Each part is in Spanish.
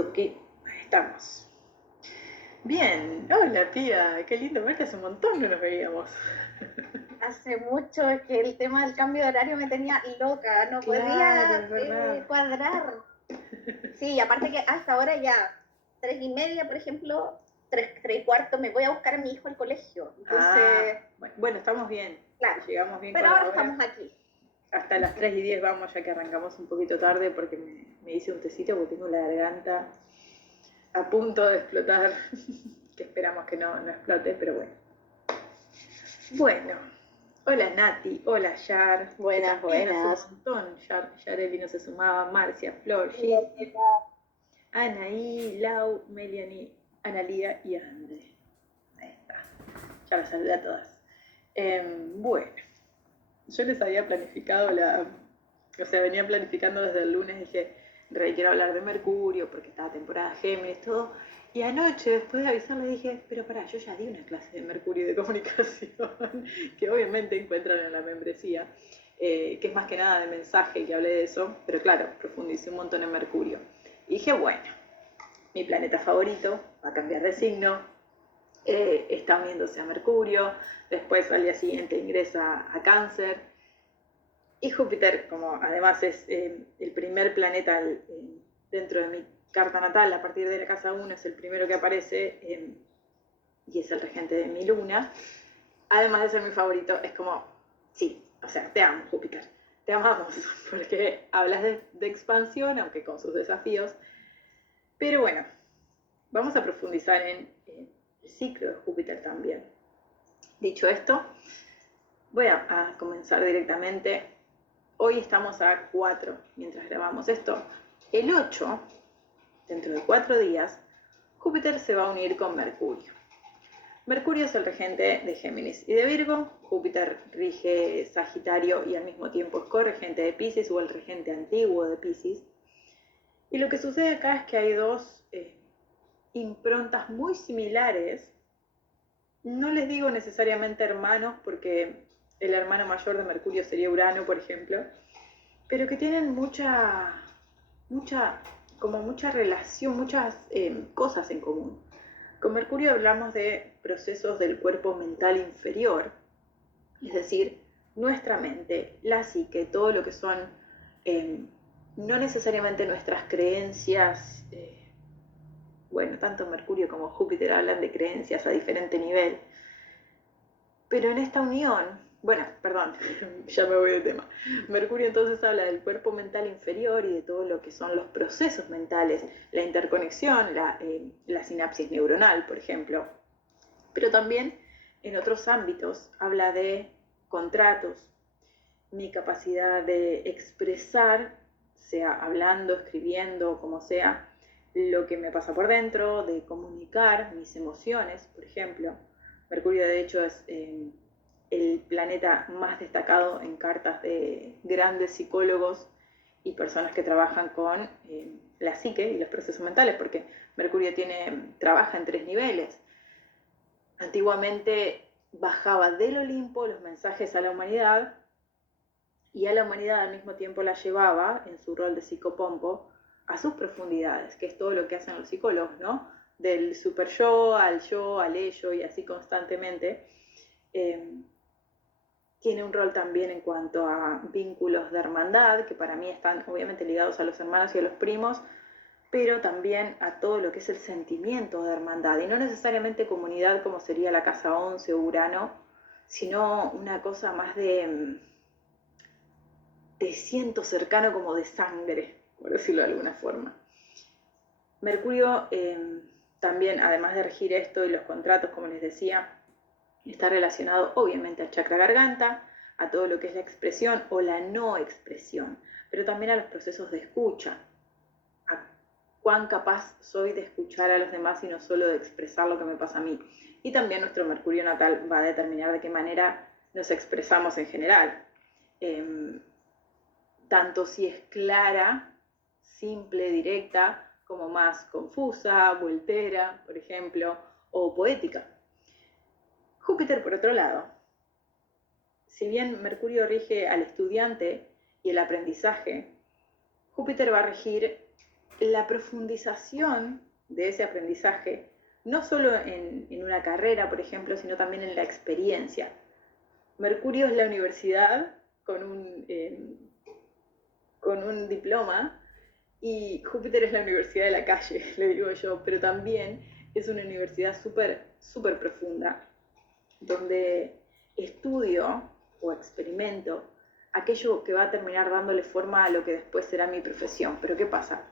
Tuki, ahí estamos. Bien, hola tía, qué lindo verte, hace un montón no nos veíamos. Hace mucho que el tema del cambio de horario me tenía loca, no Claro, podía es verdad. cuadrar. Sí, aparte que hasta ahora ya, 3:30, por ejemplo, 3:15, me voy a buscar a mi hijo al colegio. Entonces, Bueno, estamos bien. Si claro, llegamos bien pero con ahora la hora, estamos aquí. hasta las 3:10 vamos, ya que arrancamos un poquito tarde porque me hice un tecito porque tengo la garganta a punto de explotar. Que esperamos que no explote, pero bueno. Bueno, hola Nati, hola Yar, que Buenas, también hace un buenas. montón. Yareli no se sumaba, Marcia, Flor, Gis, Anaí, Lau, Meliani, Analia y Andre. Ahí está. Ya las saludé a todas. Bueno, yo les había planificado venía planificando desde el lunes, dije, Rey, quiero hablar de Mercurio, porque estaba temporada Géminis, todo. Y anoche, después de avisarle, dije, pero pará, yo ya di una clase de Mercurio de comunicación, que obviamente encuentran en la membresía, que es más que nada de mensaje que hablé de eso, pero claro, profundicé un montón en Mercurio. Y dije, bueno, mi planeta favorito va a cambiar de signo, está uniéndose a Mercurio, después al día siguiente ingresa a Cáncer, y Júpiter, como además es el primer planeta dentro de mi carta natal, a partir de la casa 1 es el primero que aparece y es el regente de mi luna, además de ser mi favorito, es como, sí, o sea, te amo Júpiter, te amamos, porque hablas de expansión, aunque con sus desafíos, pero bueno, vamos a profundizar en el ciclo de Júpiter también. Dicho esto, voy a comenzar directamente. Hoy estamos a 4 mientras grabamos esto. El 8, dentro de 4 días, Júpiter se va a unir con Mercurio. Mercurio es el regente de Géminis y de Virgo. Júpiter rige Sagitario y al mismo tiempo es corregente de Piscis o el regente antiguo de Piscis. Y lo que sucede acá es que hay dos improntas muy similares. No les digo necesariamente hermanos porque el hermano mayor de Mercurio sería Urano, por ejemplo, pero que tienen mucha relación, muchas cosas en común. Con Mercurio hablamos de procesos del cuerpo mental inferior, es decir, nuestra mente, la psique, todo lo que son eh, no necesariamente nuestras creencias, bueno, tanto Mercurio como Júpiter hablan de creencias a diferente nivel, pero en esta unión, bueno, perdón, ya me voy de tema. Mercurio entonces habla del cuerpo mental inferior y de todo lo que son los procesos mentales, la interconexión, la sinapsis neuronal, por ejemplo. Pero también en otros ámbitos habla de contratos, mi capacidad de expresar, sea hablando, escribiendo, como sea, lo que me pasa por dentro, de comunicar mis emociones, por ejemplo. Mercurio de hecho es el planeta más destacado en cartas de grandes psicólogos y personas que trabajan con la psique y los procesos mentales, porque Mercurio trabaja en 3 niveles. Antiguamente bajaba del Olimpo los mensajes a la humanidad y a la humanidad al mismo tiempo la llevaba, en su rol de psicopompo, a sus profundidades, que es todo lo que hacen los psicólogos, ¿no? Del super yo, al ello y así constantemente. Eh, Tiene un rol también en cuanto a vínculos de hermandad, que para mí están obviamente ligados a los hermanos y a los primos, pero también a todo lo que es el sentimiento de hermandad, y no necesariamente comunidad como sería la casa 11 o Urano, sino una cosa más te siento cercano como de sangre, por decirlo de alguna forma. Mercurio también, además de regir esto y los contratos, como les decía, está relacionado obviamente al chakra garganta, a todo lo que es la expresión o la no expresión, pero también a los procesos de escucha, a cuán capaz soy de escuchar a los demás y no solo de expresar lo que me pasa a mí. Y también nuestro Mercurio natal va a determinar de qué manera nos expresamos en general. Tanto si es clara, simple, directa, como más confusa, voltera, por ejemplo, o poética. Júpiter, por otro lado, si bien Mercurio rige al estudiante y el aprendizaje, Júpiter va a regir la profundización de ese aprendizaje, no solo en una carrera, por ejemplo, sino también en la experiencia. Mercurio es la universidad con un diploma y Júpiter es la universidad de la calle, le digo yo, pero también es una universidad súper, súper profunda, donde estudio o experimento aquello que va a terminar dándole forma a lo que después será mi profesión. Pero ¿qué pasa?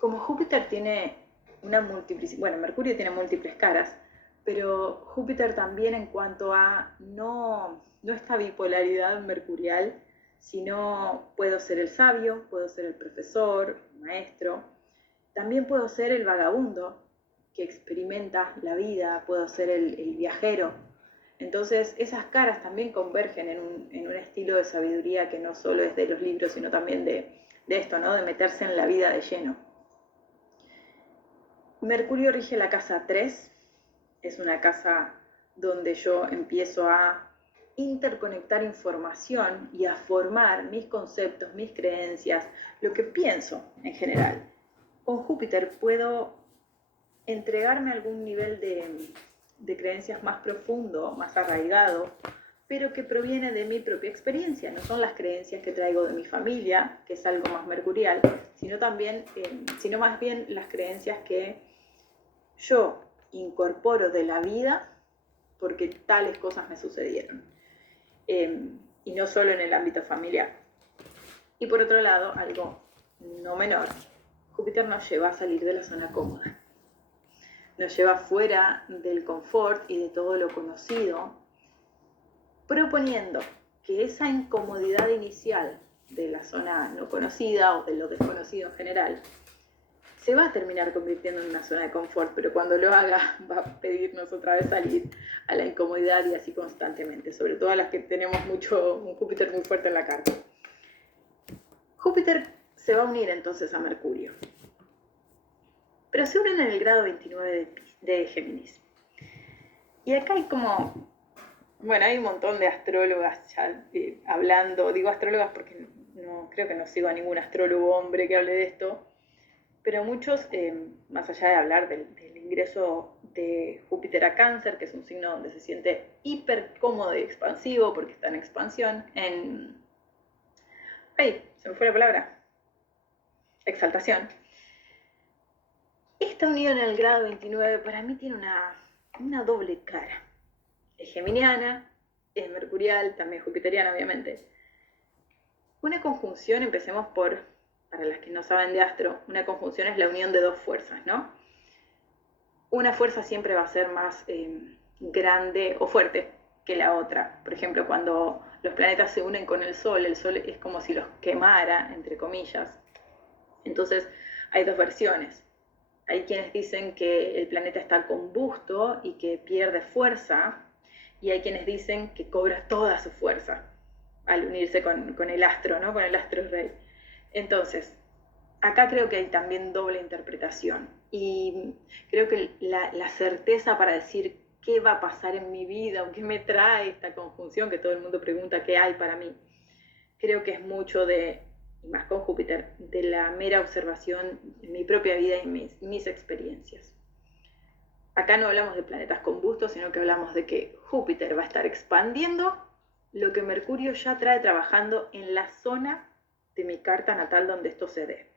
Como Júpiter tiene una multiplicidad, bueno, Mercurio tiene múltiples caras, pero Júpiter también en cuanto a no esta bipolaridad mercurial, sino puedo ser el sabio, puedo ser el profesor, el maestro, también puedo ser el vagabundo que experimenta la vida, puedo ser el viajero. Entonces esas caras también convergen en un estilo de sabiduría que no solo es de los libros, sino también de esto, ¿no? De meterse en la vida de lleno. Mercurio rige la casa 3, es una casa donde yo empiezo a interconectar información y a formar mis conceptos, mis creencias, lo que pienso en general. Con Júpiter puedo entregarme a algún nivel de creencias más profundo, más arraigado, pero que proviene de mi propia experiencia. No son las creencias que traigo de mi familia, que es algo más mercurial, sino más bien las creencias que yo incorporo de la vida porque tales cosas me sucedieron. Y no solo en el ámbito familiar. Y por otro lado, algo no menor, Júpiter nos lleva a salir de la zona cómoda. Nos lleva fuera del confort y de todo lo conocido, proponiendo que esa incomodidad inicial de la zona no conocida o de lo desconocido en general se va a terminar convirtiendo en una zona de confort, pero cuando lo haga va a pedirnos otra vez salir a la incomodidad y así constantemente, sobre todo a las que tenemos un Júpiter muy fuerte en la carta. Júpiter se va a unir entonces a Mercurio, pero se unen en el grado 29 de Géminis. Y acá hay hay un montón de astrólogas ya hablando, digo astrólogas porque no creo que no sigo a ningún astrólogo hombre que hable de esto, pero muchos, más allá de hablar del ingreso de Júpiter a Cáncer, que es un signo donde se siente hiper cómodo y expansivo porque está en expansión, se me fue la palabra, exaltación. Esta unión en el grado 29 para mí tiene una doble cara. Es geminiana, es mercurial, también jupiteriana obviamente. Una conjunción, empecemos para las que no saben de astro, una conjunción es la unión de dos fuerzas, ¿no? Una fuerza siempre va a ser más grande o fuerte que la otra. Por ejemplo, cuando los planetas se unen con el Sol es como si los quemara, entre comillas. Entonces, hay dos versiones. Hay quienes dicen que el planeta está combusto y que pierde fuerza, y hay quienes dicen que cobra toda su fuerza al unirse con el astro, ¿no? Con el astro rey. Entonces, acá creo que hay también doble interpretación y creo que la certeza para decir qué va a pasar en mi vida o qué me trae esta conjunción, que todo el mundo pregunta qué hay para mí, creo que es mucho y más con Júpiter, de la mera observación de mi propia vida y mis experiencias. Acá no hablamos de planetas combustos, sino que hablamos de que Júpiter va a estar expandiendo lo que Mercurio ya trae trabajando en la zona de mi carta natal donde esto se dé.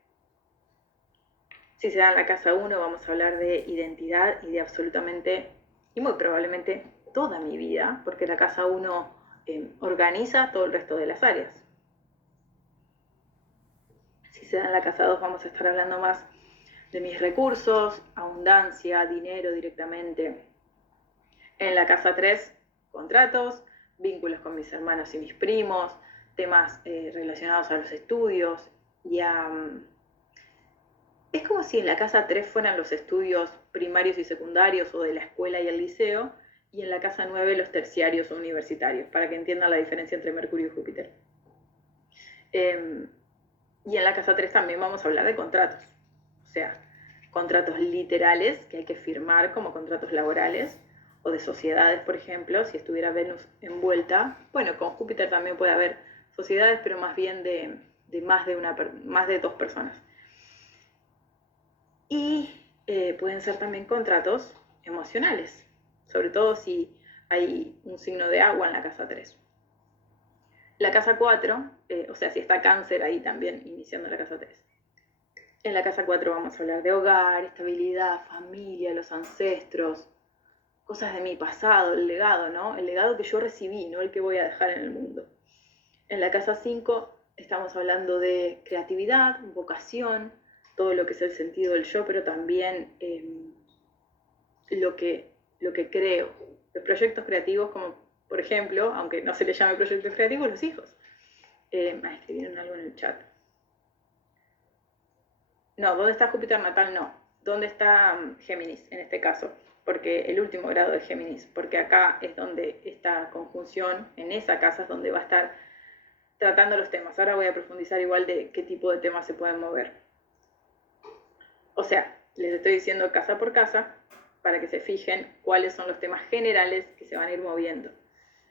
Si se da en la casa 1, vamos a hablar de identidad y de absolutamente, y muy probablemente, toda mi vida, porque la casa 1 organiza todo el resto de las áreas. Si se da en la casa 2, vamos a estar hablando más de mis recursos, abundancia, dinero directamente. En la casa 3, contratos, vínculos con mis hermanos y mis primos, temas relacionados a los estudios y es como si en la casa 3 fueran los estudios primarios y secundarios o de la escuela y el liceo, y en la casa 9 los terciarios o universitarios, para que entiendan la diferencia entre Mercurio y Júpiter. Y en la casa 3 también vamos a hablar de contratos, o sea, contratos literales que hay que firmar como contratos laborales, o de sociedades, por ejemplo, si estuviera Venus envuelta. Bueno, con Júpiter también puede haber sociedades, pero más bien de más de dos personas. pueden ser también contratos emocionales, sobre todo si hay un signo de agua en la casa 3. La casa 4, o sea, si está Cáncer ahí también iniciando la casa 3. En la casa 4 vamos a hablar de hogar, estabilidad, familia, los ancestros, cosas de mi pasado, el legado, ¿no? El legado que yo recibí, no el que voy a dejar en el mundo. En la casa 5 estamos hablando de creatividad, vocación, todo lo que es el sentido del yo, pero también lo que creo. Los proyectos creativos, como por ejemplo, aunque no se les llame proyectos creativos, los hijos. Escribieron algo en el chat. No, ¿dónde está Júpiter natal? No. ¿Dónde está Géminis en este caso? Porque el último grado de Géminis, porque acá es donde esta conjunción, en esa casa es donde va a estar tratando los temas. Ahora voy a profundizar igual de qué tipo de temas se pueden mover. O sea, les estoy diciendo casa por casa para que se fijen cuáles son los temas generales que se van a ir moviendo.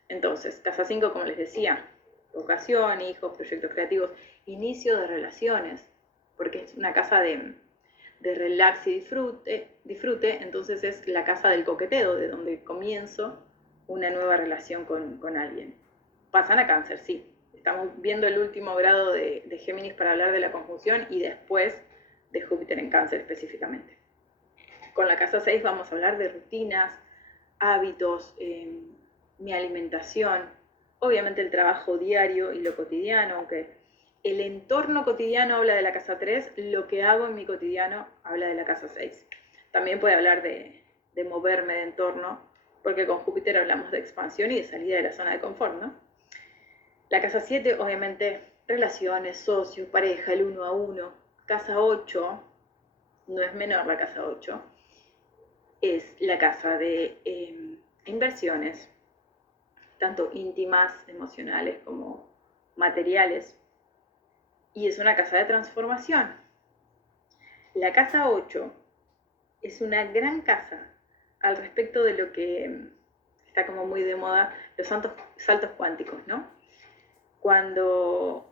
Entonces, casa 5, como les decía, vocación, hijos, proyectos creativos, inicio de relaciones, porque es una casa de relax y disfrute, entonces es la casa del coqueteo, de donde comienzo una nueva relación con alguien. Pasan a Cáncer, sí. Estamos viendo el último grado de Géminis para hablar de la conjunción y después de Júpiter en Cáncer específicamente. Con la casa 6 vamos a hablar de rutinas, hábitos, mi alimentación, obviamente el trabajo diario y lo cotidiano, aunque el entorno cotidiano habla de la casa 3, lo que hago en mi cotidiano habla de la casa 6. También puede hablar de moverme de entorno, porque con Júpiter hablamos de expansión y de salida de la zona de confort, ¿no? La casa 7, obviamente, relaciones, socios, pareja, el 1 a 1. Casa 8, no es menor la casa 8, es la casa de inversiones, tanto íntimas, emocionales como materiales, y es una casa de transformación. La casa 8 es una gran casa al respecto de lo que está como muy de moda, los saltos cuánticos, ¿no? Cuando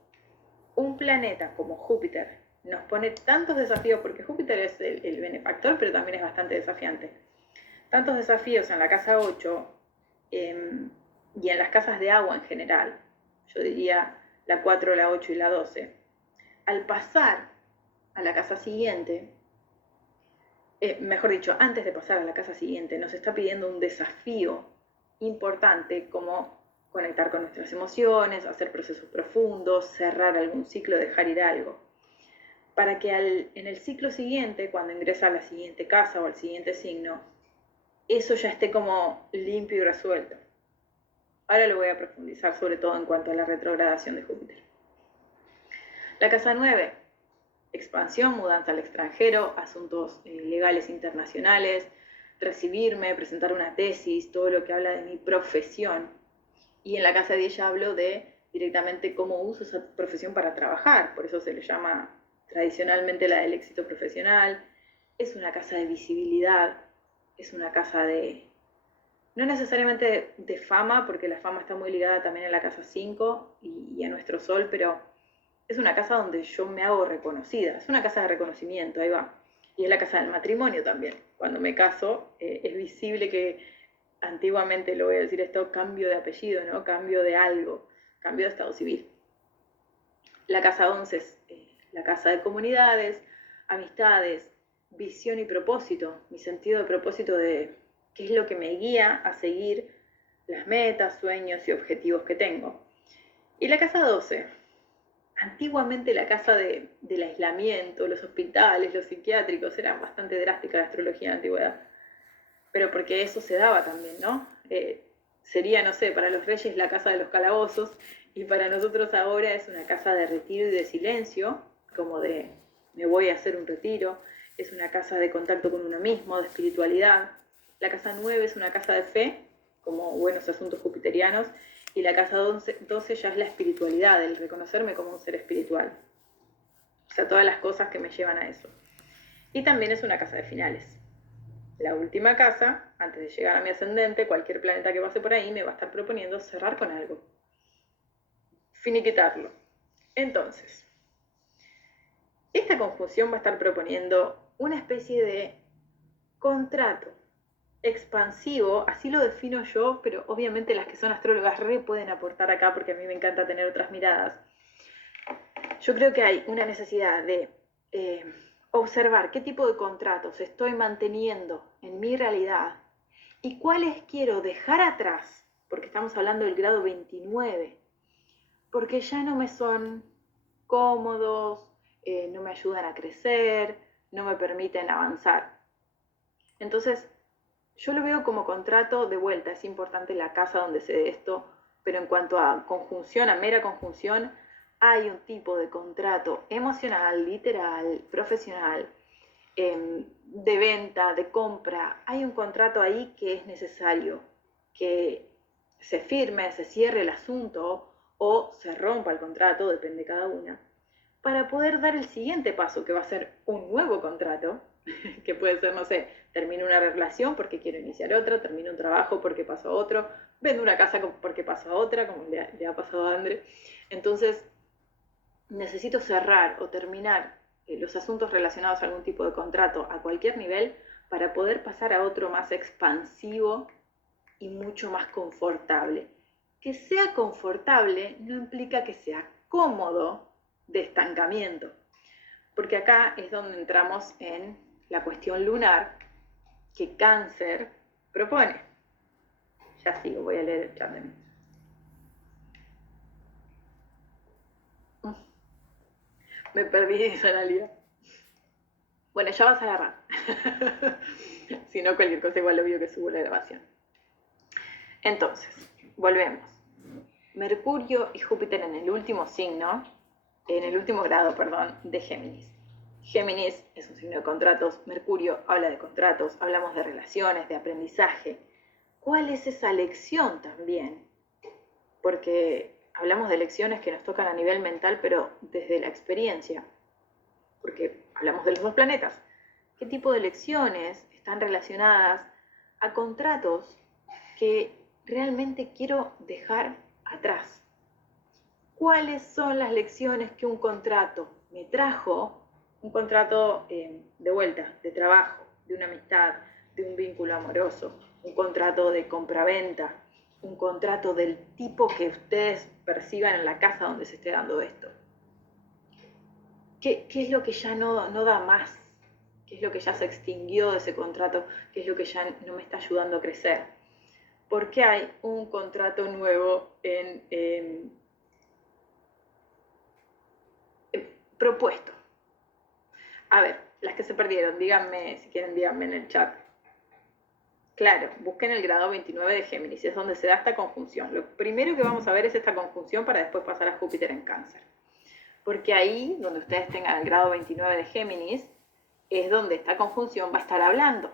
un planeta como Júpiter nos pone tantos desafíos, porque Júpiter es el benefactor, pero también es bastante desafiante, tantos desafíos en la casa 8 y en las casas de agua en general, yo diría la 4, la 8 y la 12, al pasar a la casa siguiente, mejor dicho, antes de pasar a la casa siguiente, nos está pidiendo un desafío importante como conectar con nuestras emociones, hacer procesos profundos, cerrar algún ciclo, dejar ir algo. Para que en el ciclo siguiente, cuando ingresa a la siguiente casa o al siguiente signo, eso ya esté como limpio y resuelto. Ahora lo voy a profundizar sobre todo en cuanto a la retrogradación de Júpiter. La casa 9, expansión, mudanza al extranjero, asuntos legales internacionales, recibirme, presentar una tesis, todo lo que habla de mi profesión. Y en la casa 10 ya hablo de directamente cómo uso esa profesión para trabajar, por eso se le llama tradicionalmente la del éxito profesional. Es una casa de visibilidad, es una casa de, no necesariamente de fama, porque la fama está muy ligada también a la casa 5 y a nuestro sol, pero es una casa donde yo me hago reconocida, es una casa de reconocimiento, ahí va. Y es la casa del matrimonio también. Cuando me caso, es visible que antiguamente, lo voy a decir esto, cambio de apellido, ¿no? Cambio de algo, cambio de estado civil. La casa 11 es la casa de comunidades, amistades, visión y propósito, mi sentido de propósito de qué es lo que me guía a seguir las metas, sueños y objetivos que tengo. Y la casa 12, antiguamente la casa del aislamiento, los hospitales, los psiquiátricos, era bastante drástica la astrología en la antigüedad, pero porque eso se daba también, ¿no? Sería, no sé, para los reyes la casa de los calabozos, y para nosotros ahora es una casa de retiro y de silencio, como de me voy a hacer un retiro, es una casa de contacto con uno mismo, de espiritualidad. La casa 9 es una casa de fe, como buenos asuntos jupiterianos, y la casa 12 ya es la espiritualidad, el reconocerme como un ser espiritual. O sea, todas las cosas que me llevan a eso. Y también es una casa de finales. La última casa, antes de llegar a mi ascendente, cualquier planeta que pase por ahí me va a estar proponiendo cerrar con algo. Finiquitarlo. Entonces, esta conjunción va a estar proponiendo una especie de contrato expansivo, así lo defino yo, pero obviamente las que son astrólogas pueden aportar acá porque a mí me encanta tener otras miradas. Yo creo que hay una necesidad de observar qué tipo de contratos estoy manteniendo en mi realidad y cuáles quiero dejar atrás, porque estamos hablando del grado 29, porque ya no me son cómodos, no me ayudan a crecer, no me permiten avanzar. Entonces, yo lo veo como contrato de vuelta, es importante la casa donde se dé esto, pero en cuanto a conjunción, a mera conjunción, hay un tipo de contrato emocional, literal, profesional, de venta, de compra. Hay un contrato ahí que es necesario que se firme, se cierre el asunto o se rompa el contrato, depende de cada una, para poder dar el siguiente paso, que va a ser un nuevo contrato, que puede ser, no sé, termino una relación porque quiero iniciar otra, termino un trabajo porque paso a otro, vendo una casa porque paso a otra, como le ha pasado a André. Entonces, necesito cerrar o terminar los asuntos relacionados a algún tipo de contrato a cualquier nivel para poder pasar a otro más expansivo y mucho más confortable. Que sea confortable no implica que sea cómodo de estancamiento, porque acá es donde entramos en la cuestión lunar que Cáncer propone. Ya sigo, voy a leer el chat de mí. Me perdí de tonalidad. Bueno, ya vas a agarrar. Si no, cualquier cosa igual obvio que subo la grabación. Entonces, volvemos. Mercurio y Júpiter en el último signo, en el último grado, perdón, de Géminis. Géminis es un signo de contratos, Mercurio habla de contratos, hablamos de relaciones, de aprendizaje. ¿Cuál es esa lección también? Porque hablamos de lecciones que nos tocan a nivel mental, pero desde la experiencia, porque hablamos de los dos planetas. ¿Qué tipo de lecciones están relacionadas a contratos que realmente quiero dejar atrás? ¿Cuáles son las lecciones que un contrato me trajo? Un contrato de vuelta, de trabajo, de una amistad, de un vínculo amoroso, un contrato de compraventa, un contrato del tipo que ustedes perciban en la casa donde se esté dando esto. ¿Qué es lo que ya no da más? ¿Qué es lo que ya se extinguió de ese contrato? ¿Qué es lo que ya no me está ayudando a crecer? ¿Por qué hay un contrato nuevo propuesto? A ver, las que se perdieron, díganme, si quieren, díganme en el chat. Claro, busquen el grado 29 de Géminis, es donde se da esta conjunción. Lo primero que vamos a ver es esta conjunción para después pasar a Júpiter en Cáncer. Porque ahí, donde ustedes tengan el grado 29 de Géminis, es donde esta conjunción va a estar hablando.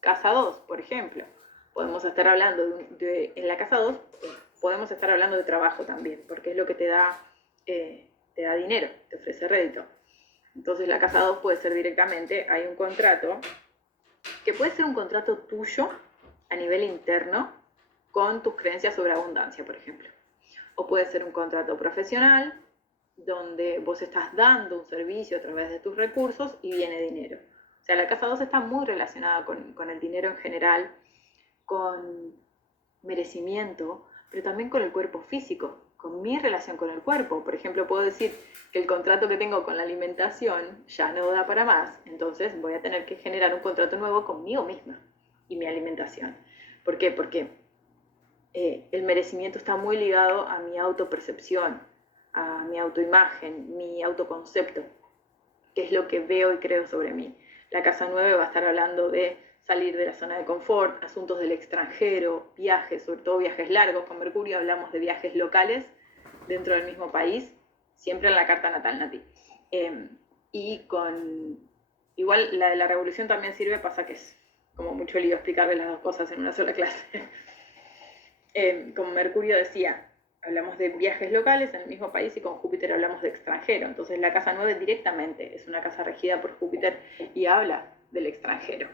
Casa 2, por ejemplo. Podemos estar hablando en la casa 2, podemos estar hablando de trabajo también, porque es lo que te da dinero, te ofrece rédito. Entonces la casa 2 puede ser directamente, hay un contrato, que puede ser un contrato tuyo a nivel interno, con tus creencias sobre abundancia, por ejemplo. O puede ser un contrato profesional, donde vos estás dando un servicio a través de tus recursos y viene dinero. O sea, la casa 2 está muy relacionada con el dinero en general, con merecimiento, pero también con el cuerpo físico, con mi relación con el cuerpo. Por ejemplo, puedo decir que el contrato que tengo con la alimentación ya no da para más, entonces voy a tener que generar un contrato nuevo conmigo misma y mi alimentación. ¿Por qué? Porque el merecimiento está muy ligado a mi autopercepción, a mi autoimagen, mi autoconcepto, que es lo que veo y creo sobre mí. La casa 9 va a estar hablando de salir de la zona de confort, asuntos del extranjero, viajes, sobre todo viajes largos. Con Mercurio hablamos de viajes locales dentro del mismo país, siempre en la carta natal nati. Y con... Igual la de la revolución también sirve, pasa que es como mucho lío explicarle las dos cosas en una sola clase. Como Mercurio decía, hablamos de viajes locales en el mismo país y con Júpiter hablamos de extranjero. Entonces la casa 9 directamente es una casa regida por Júpiter y habla del extranjero.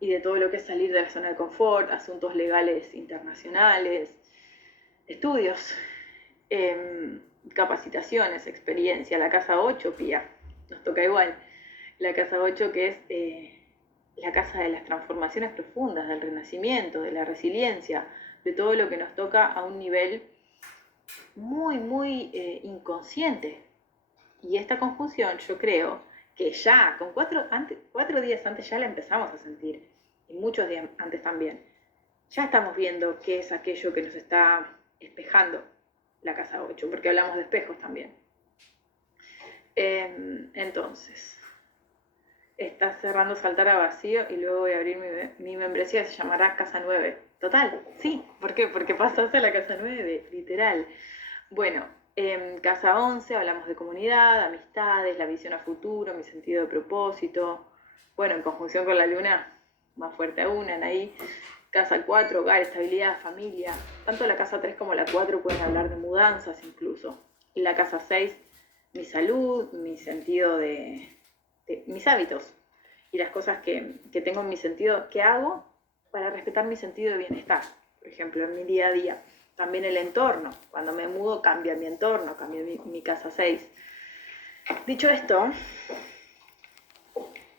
Y de todo lo que es salir de la zona de confort, asuntos legales internacionales, estudios, capacitaciones, experiencia. La casa 8, Pía, nos toca igual. la casa 8, que es la casa de las transformaciones profundas, del renacimiento, de la resiliencia, de todo lo que nos toca a un nivel muy, muy inconsciente. Y esta confusión, yo creo que ya, con 4 días antes ya la empezamos a sentir, y muchos días antes también. Ya estamos viendo qué es aquello que nos está espejando la casa 8, porque hablamos de espejos también. Entonces, está cerrando saltar a vacío y luego voy a abrir mi membresía, se llamará Casa 9. Total, sí, ¿por qué? Porque pasaste a la Casa 9, literal. Bueno, en Casa 11 hablamos de comunidad, amistades, la visión a futuro, mi sentido de propósito. Bueno, en conjunción con la luna, más fuerte aún, ahí. Casa 4, hogar, estabilidad, familia. Tanto la casa 3 como la 4 pueden hablar de mudanzas incluso. Y la casa 6, mi salud, mi sentido de mis hábitos y las cosas que tengo en mi sentido, que hago para respetar mi sentido de bienestar. Por ejemplo, en mi día a día. También el entorno. Cuando me mudo cambia mi entorno, cambia mi casa 6. Dicho esto,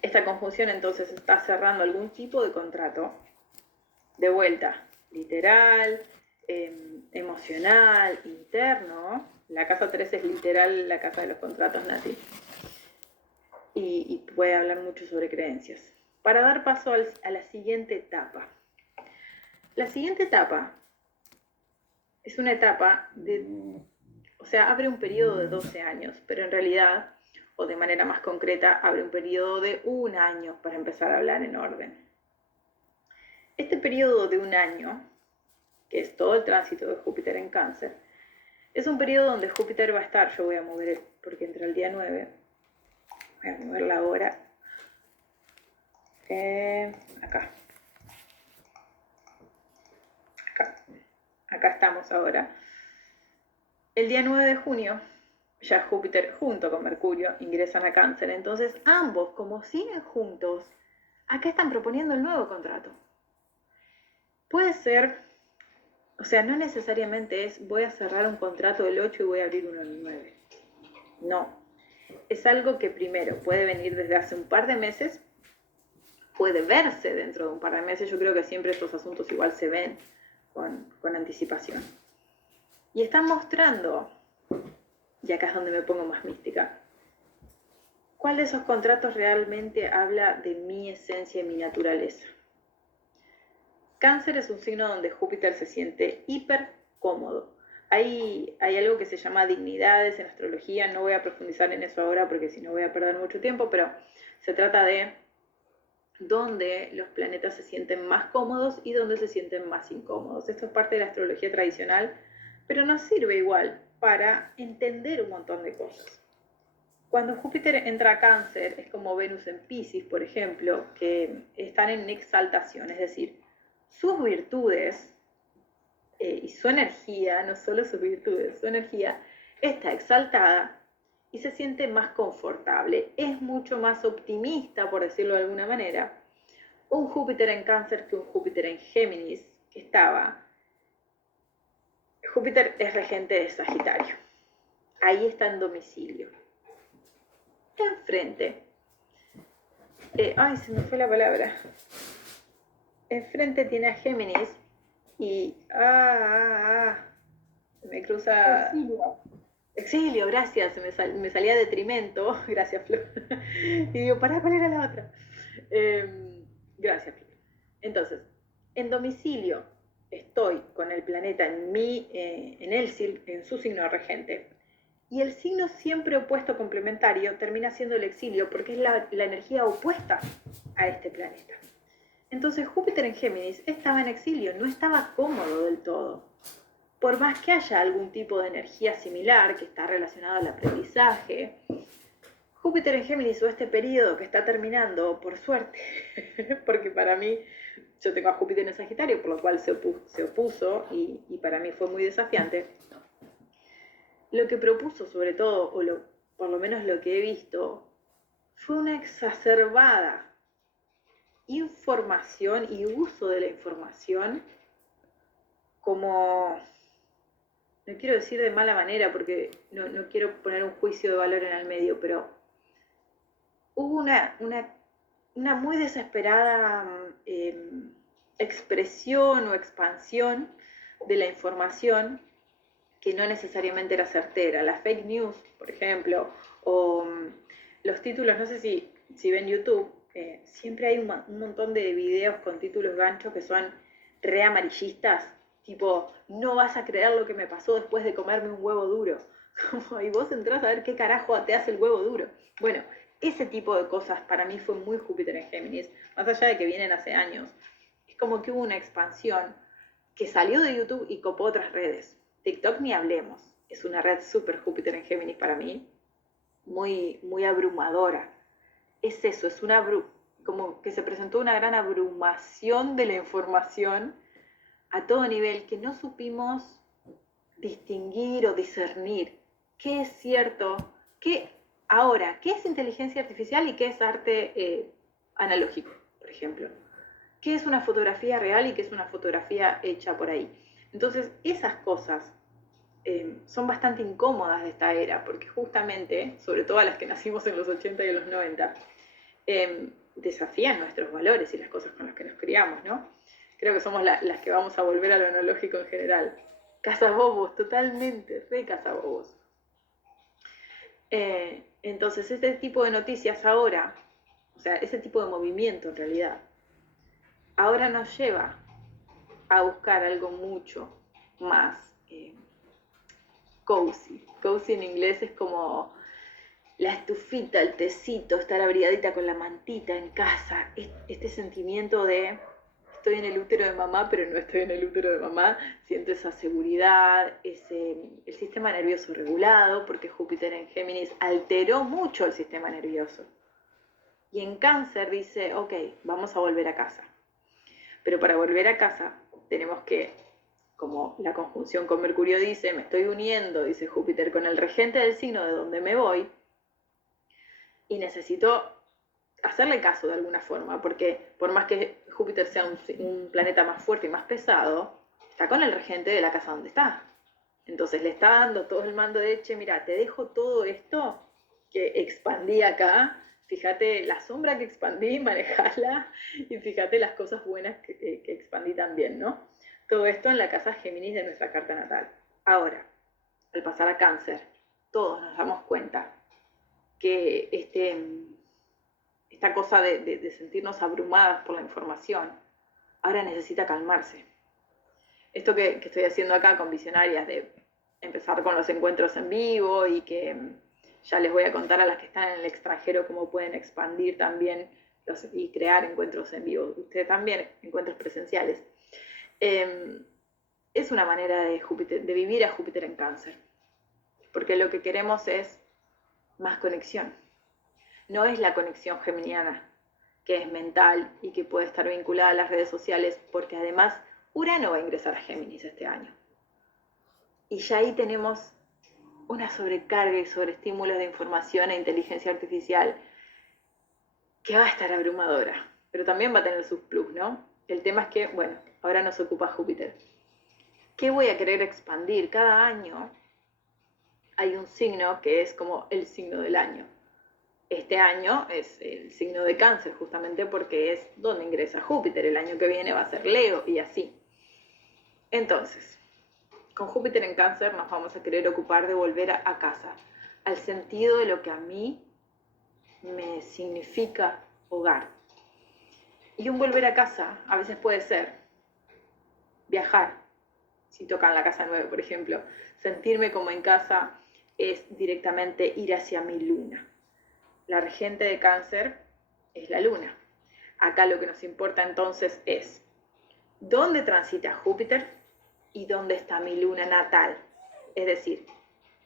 esta conjunción entonces está cerrando algún tipo de contrato. De vuelta, literal, emocional, interno. La casa 3 es literal la casa de los contratos, Nati. Y puede hablar mucho sobre creencias. Para dar paso a la siguiente etapa. La siguiente etapa es una etapa o sea, abre un periodo de 12 años, pero en realidad, o de manera más concreta, abre un periodo de 1 año para empezar a hablar en orden. Este periodo de 1 año, que es todo el tránsito de Júpiter en Cáncer, es un periodo donde Júpiter va a estar, yo voy a mover, porque entra el día 9, voy a mover la hora, acá estamos ahora. El día 9 de junio, ya Júpiter junto con Mercurio ingresan a Cáncer, entonces ambos, como siguen juntos, acá están proponiendo el nuevo contrato. Puede ser, o sea, no necesariamente es voy a cerrar un contrato del 8 y voy a abrir uno del 9. No, es algo que primero puede venir desde hace un par de meses, puede verse dentro de un par de meses. Yo creo que siempre estos asuntos igual se ven con anticipación. Y están mostrando, y acá es donde me pongo más mística, ¿cuál de esos contratos realmente habla de mi esencia y mi naturaleza? Cáncer es un signo donde Júpiter se siente hiper cómodo. Hay algo que se llama dignidades en astrología, no voy a profundizar en eso ahora porque si no voy a perder mucho tiempo, pero se trata de dónde los planetas se sienten más cómodos y dónde se sienten más incómodos. Esto es parte de la astrología tradicional, pero nos sirve igual para entender un montón de cosas. Cuando Júpiter entra a Cáncer, es como Venus en Piscis, por ejemplo, que están en exaltación, es decir, sus virtudes y su energía, no solo sus virtudes, su energía está exaltada y se siente más confortable, es mucho más optimista, por decirlo de alguna manera, un Júpiter en Cáncer que un Júpiter en Géminis, que estaba. Júpiter es regente de Sagitario, ahí está en domicilio. Enfrente, se me fue la palabra, enfrente tiene a Géminis y me cruza exilio, gracias, me salía detrimento, gracias Flor, y digo, ¿cuál era la otra? Gracias Flor. Entonces, en domicilio estoy con el planeta en su signo regente, y el signo siempre opuesto complementario termina siendo el exilio porque es la energía opuesta a este planeta. Entonces Júpiter en Géminis estaba en exilio, no estaba cómodo del todo. Por más que haya algún tipo de energía similar que está relacionada al aprendizaje, Júpiter en Géminis o este periodo que está terminando, por suerte, porque para mí, yo tengo a Júpiter en Sagitario, por lo cual se opuso y para mí fue muy desafiante. Lo que propuso sobre todo, por lo menos lo que he visto, fue una exacerbada información y uso de la información como, no quiero decir de mala manera porque no quiero poner un juicio de valor en el medio, pero hubo una muy desesperada expresión o expansión de la información que no necesariamente era certera. Las fake news, por ejemplo, o los títulos, no sé si ven YouTube, siempre hay un montón de videos con títulos ganchos que son re amarillistas, tipo, no vas a creer lo que me pasó después de comerme un huevo duro. Y vos entrás a ver qué carajo te hace el huevo duro. Bueno, ese tipo de cosas para mí fue muy Júpiter en Géminis, más allá de que vienen hace años. Es como que hubo una expansión que salió de YouTube y copó otras redes. TikTok ni hablemos, es una red súper Júpiter en Géminis para mí, muy, muy abrumadora. Es eso, es como que se presentó una gran abrumación de la información a todo nivel que no supimos distinguir o discernir qué es cierto, qué es inteligencia artificial y qué es arte analógico, por ejemplo. ¿Qué es una fotografía real y qué es una fotografía hecha por ahí? Entonces, esas cosas son bastante incómodas de esta era, porque justamente, sobre todo a las que nacimos en los 80 y en los 90, desafían nuestros valores y las cosas con las que nos criamos, ¿no? Creo que somos las que vamos a volver a lo analógico en general. Cazabobos, totalmente, re cazabobos. Entonces, este tipo de noticias ahora, o sea, ese tipo de movimiento en realidad, ahora nos lleva a buscar algo mucho más cozy. Cozy en inglés es como la estufita, el tecito, estar abrigadita con la mantita en casa. Este sentimiento de estoy en el útero de mamá, pero no estoy en el útero de mamá. Siento esa seguridad, el sistema nervioso regulado, porque Júpiter en Géminis alteró mucho el sistema nervioso. Y en Cáncer dice, ok, vamos a volver a casa. Pero para volver a casa tenemos que, como la conjunción con Mercurio dice, me estoy uniendo, dice Júpiter, con el regente del signo de donde me voy, y necesito hacerle caso de alguna forma, porque por más que Júpiter sea un planeta más fuerte y más pesado, está con el regente de la casa donde está. Entonces le está dando todo el mando de, che, mira, te dejo todo esto que expandí acá, fíjate la sombra que expandí, manejala, y fíjate las cosas buenas que expandí también, ¿no? Todo esto en la casa Géminis de nuestra carta natal. Ahora, al pasar a Cáncer, todos nos damos cuenta que esta cosa de sentirnos abrumadas por la información, ahora necesita calmarse. Esto que estoy haciendo acá con Visionarias, de empezar con los encuentros en vivo y que ya les voy a contar a las que están en el extranjero cómo pueden expandir también y crear encuentros en vivo. Ustedes también, encuentros presenciales. Es una manera de vivir a Júpiter en Cáncer, porque lo que queremos es más conexión. No es la conexión geminiana, que es mental y que puede estar vinculada a las redes sociales, porque además Urano va a ingresar a Géminis este año. Y ya ahí tenemos una sobrecarga y sobreestímulos de información e inteligencia artificial que va a estar abrumadora, pero también va a tener sus plus, ¿no? El tema es que, bueno, ahora nos ocupa Júpiter. ¿Qué voy a querer expandir? Cada año hay un signo que es como el signo del año. Este año es el signo de Cáncer, justamente porque es donde ingresa Júpiter. El año que viene va a ser Leo y así. Entonces, con Júpiter en Cáncer nos vamos a querer ocupar de volver a casa, al sentido de lo que a mí me significa hogar. Y un volver a casa a veces puede ser viajar, si tocan la casa 9, por ejemplo. Sentirme como en casa es directamente ir hacia mi luna. La regente de Cáncer es la luna. Acá lo que nos importa entonces es dónde transita Júpiter y dónde está mi luna natal. Es decir,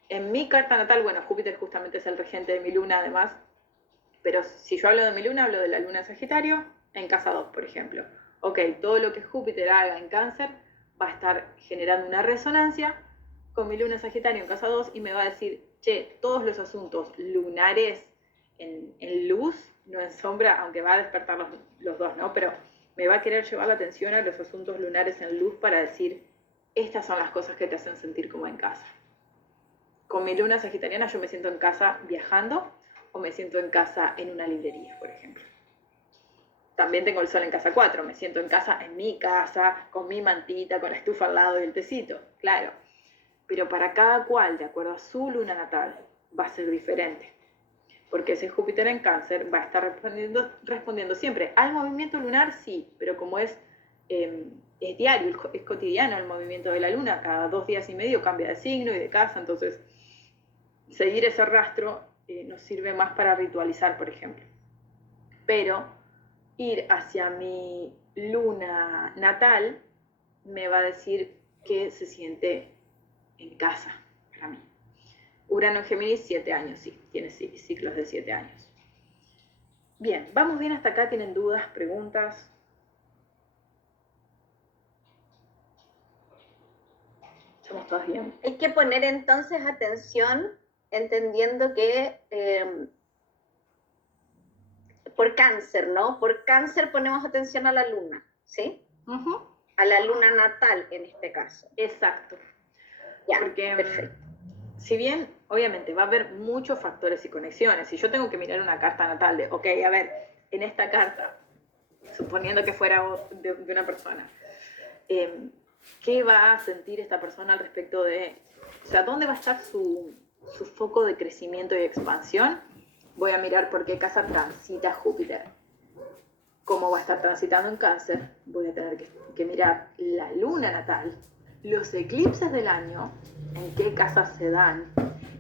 en mi carta natal, bueno, Júpiter justamente es el regente de mi luna además, pero si yo hablo de mi luna, hablo de la luna de Sagitario en casa 2, por ejemplo. Ok, todo lo que Júpiter haga en Cáncer va a estar generando una resonancia con mi luna Sagitario en casa 2 y me va a decir, che, todos los asuntos lunares en luz, no en sombra, aunque va a despertar los dos, ¿no? Pero me va a querer llevar la atención a los asuntos lunares en luz para decir, estas son las cosas que te hacen sentir como en casa. Con mi luna sagitariana yo me siento en casa viajando o me siento en casa en una librería, por ejemplo. También tengo el sol en casa 4, me siento en casa, en mi casa, con mi mantita, con la estufa al lado y el tecito, claro. Pero para cada cual, de acuerdo a su luna natal, va a ser diferente. Porque ese Júpiter en Cáncer va a estar respondiendo siempre al movimiento lunar, sí, pero como es diario, es cotidiano el movimiento de la luna, cada 2 días y medio cambia de signo y de casa, entonces seguir ese rastro nos sirve más para ritualizar, por ejemplo. Pero ir hacia mi luna natal me va a decir que se siente en casa para mí. Urano en Géminis, 7 años, sí, tiene ciclos de 7 años. Bien, ¿vamos bien hasta acá? ¿Tienen dudas, preguntas? ¿Estamos todas bien? Hay que poner entonces atención, entendiendo que por Cáncer, ¿no? Por Cáncer ponemos atención a la luna, ¿sí? A la luna natal en este caso. Exacto. Ya, porque perfecto. Si bien, obviamente, va a haber muchos factores y conexiones, si yo tengo que mirar una carta natal de, ok, a ver, en esta carta, suponiendo que fuera de una persona, ¿qué va a sentir esta persona al respecto de, o sea, dónde va a estar su foco de crecimiento y expansión? Voy a mirar por qué casa transita Júpiter. Cómo va a estar transitando en Cáncer, voy a tener que mirar la luna natal, los eclipses del año, en qué casas se dan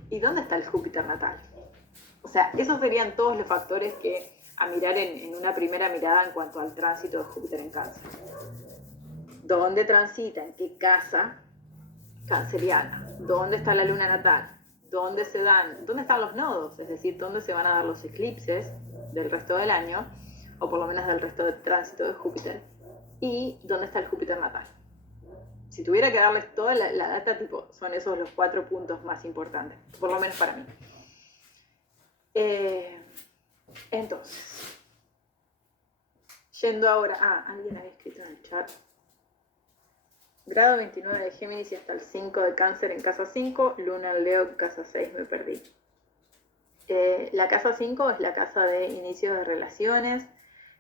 y dónde está el Júpiter natal. O sea, esos serían todos los factores que a mirar en una primera mirada en cuanto al tránsito de Júpiter en Cáncer. ¿Dónde transita? ¿En qué casa canceriana? ¿Dónde está la luna natal? ¿Dónde están los nodos? Es decir, ¿dónde se van a dar los eclipses del resto del año? O por lo menos del resto del tránsito de Júpiter. ¿Y dónde está el Júpiter natal? Si tuviera que darles toda la data, tipo, son esos los 4 puntos más importantes, por lo menos para mí. Entonces, yendo ahora, alguien había escrito en el chat, grado 29 de Géminis y hasta el 5 de Cáncer en casa 5, luna en Leo en casa 6, me perdí. La casa 5 es la casa de inicio de relaciones,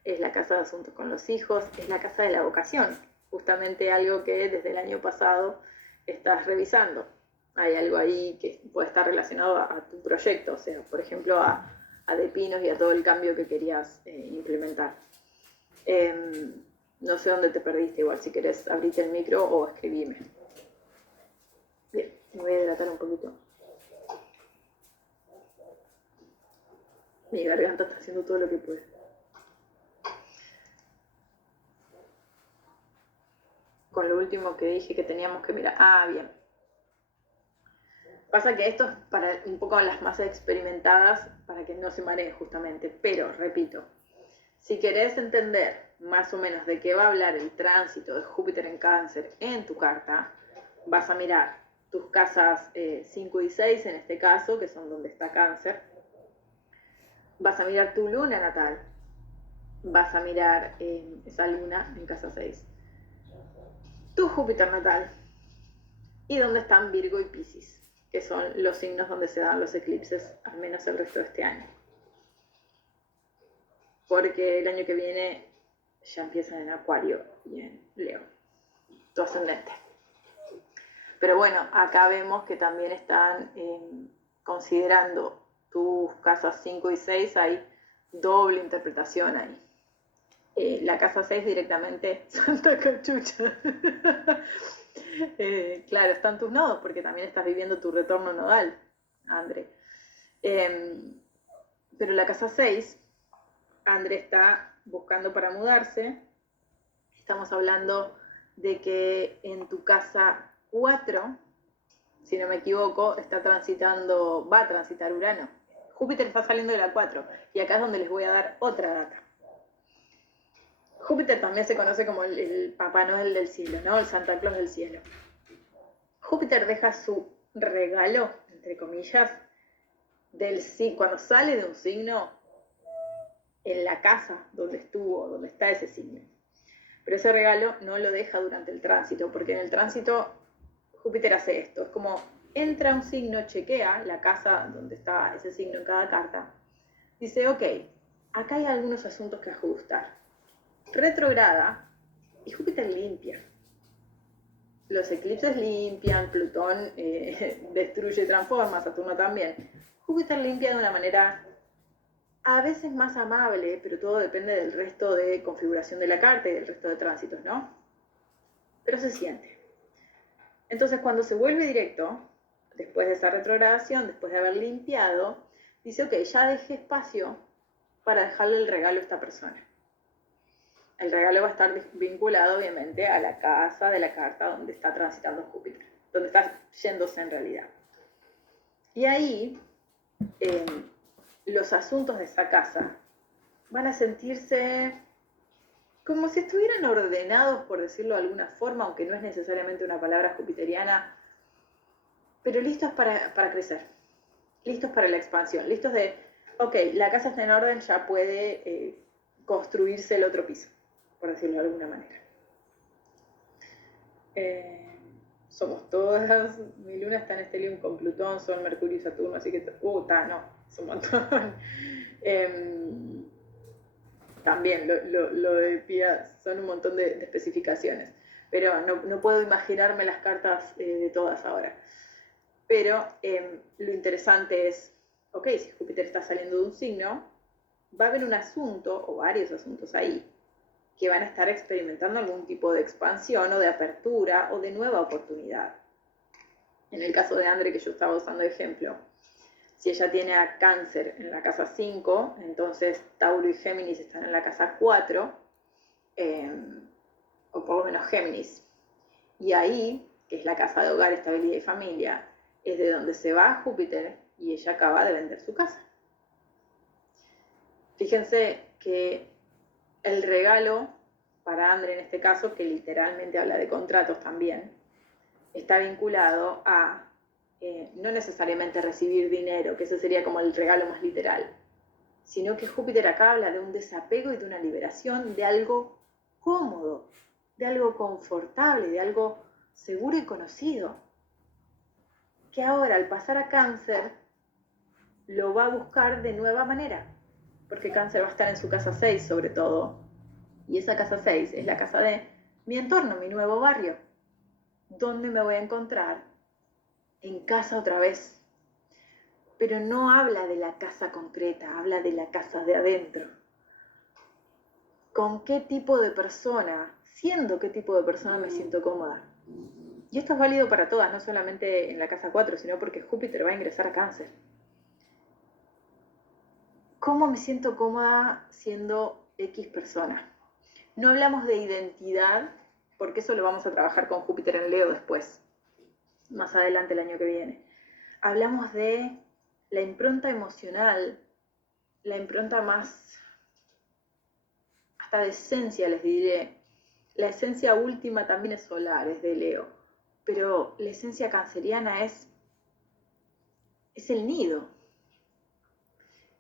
es la casa de asuntos con los hijos, es la casa de la vocación, justamente algo que desde el año pasado estás revisando. Hay algo ahí que puede estar relacionado a tu proyecto, o sea, por ejemplo, a De Pinos y a todo el cambio que querías implementar. No sé dónde te perdiste, igual si querés abrite el micro o escribime. Bien, me voy a hidratar un poquito. Mi garganta está haciendo todo lo que puede. Con lo último que dije que teníamos que mirar. Bien. Pasa que esto es para un poco las más experimentadas, para que no se mareen justamente. Pero, repito, si querés entender más o menos de qué va a hablar el tránsito de Júpiter en Cáncer en tu carta, vas a mirar tus casas 5 y 6 en este caso, que son donde está Cáncer. Vas a mirar tu luna natal. Vas a mirar esa luna en casa 6. Tu Júpiter natal y dónde están Virgo y Piscis, que son los signos donde se dan los eclipses, al menos el resto de este año. Porque el año que viene ya empiezan en Acuario y en Leo, tu ascendente. Pero bueno, acá vemos que también están considerando tus casas 5 y 6, hay doble interpretación ahí. La casa 6 directamente, Santa Cachucha. Claro, están tus nodos, porque también estás viviendo tu retorno nodal, André. Pero la casa 6, André está buscando para mudarse. Estamos hablando de que en tu casa 4, si no me equivoco, va a transitar Urano. Júpiter está saliendo de la 4, y acá es donde les voy a dar otra data. Júpiter también se conoce como el Papá Noel del cielo, ¿no? El Santa Claus del cielo. Júpiter deja su regalo, entre comillas, cuando sale de un signo, en la casa donde está ese signo. Pero ese regalo no lo deja durante el tránsito, porque en el tránsito Júpiter hace esto. Es como entra un signo, chequea la casa donde está ese signo en cada carta, dice, ok, acá hay algunos asuntos que ajustar. Retrograda y Júpiter limpia. Los eclipses limpian, Plutón destruye y transforma, Saturno también. Júpiter limpia de una manera a veces más amable, pero todo depende del resto de configuración de la carta y del resto de tránsitos, ¿no? Pero se siente. Entonces, cuando se vuelve directo, después de esa retrogradación, después de haber limpiado, dice, ok, ya dejé espacio para dejarle el regalo a esta persona. El regalo va a estar vinculado, obviamente, a la casa de la carta donde está transitando Júpiter, donde está yéndose en realidad. Y ahí, los asuntos de esa casa van a sentirse como si estuvieran ordenados, por decirlo de alguna forma, aunque no es necesariamente una palabra jupiteriana, pero listos para crecer, listos para la expansión, listos de, ok, la casa está en orden, ya puede construirse el otro piso, por decirlo de alguna manera. Somos todas, mi luna está en estelium con Plutón, Sol, Mercurio y Saturno, así que, no, es un montón. También lo de Pía son un montón de especificaciones, pero no puedo imaginarme las cartas de todas ahora. Pero lo interesante es, ok, si Júpiter está saliendo de un signo, va a haber un asunto, o varios asuntos ahí, que van a estar experimentando algún tipo de expansión o de apertura o de nueva oportunidad. En el caso de Andre, que yo estaba usando de ejemplo, si ella tiene a Cáncer en la casa 5, entonces Tauro y Géminis están en la casa 4, o por lo menos Géminis. Y ahí, que es la casa de hogar, estabilidad y familia, es de donde se va Júpiter y ella acaba de vender su casa. Fíjense que el regalo para Andre en este caso, que literalmente habla de contratos también, está vinculado a no necesariamente recibir dinero, que ese sería como el regalo más literal, sino que Júpiter acá habla de un desapego y de una liberación de algo cómodo, de algo confortable, de algo seguro y conocido, que ahora al pasar a Cáncer lo va a buscar de nueva manera, porque Cáncer va a estar en su casa 6 sobre todo, y esa casa 6 es la casa de mi entorno, mi nuevo barrio, donde me voy a encontrar en casa otra vez. Pero no habla de la casa concreta, habla de la casa de adentro. ¿Con qué tipo de persona, siendo qué tipo de persona me siento cómoda? Y esto es válido para todas, no solamente en la casa 4, sino porque Júpiter va a ingresar a Cáncer. ¿Cómo me siento cómoda siendo X persona? No hablamos de identidad, porque eso lo vamos a trabajar con Júpiter en Leo después, más adelante el año que viene. Hablamos de la impronta emocional, la impronta más, hasta de esencia les diré. La esencia última también es solar, es de Leo, pero la esencia canceriana es el nido.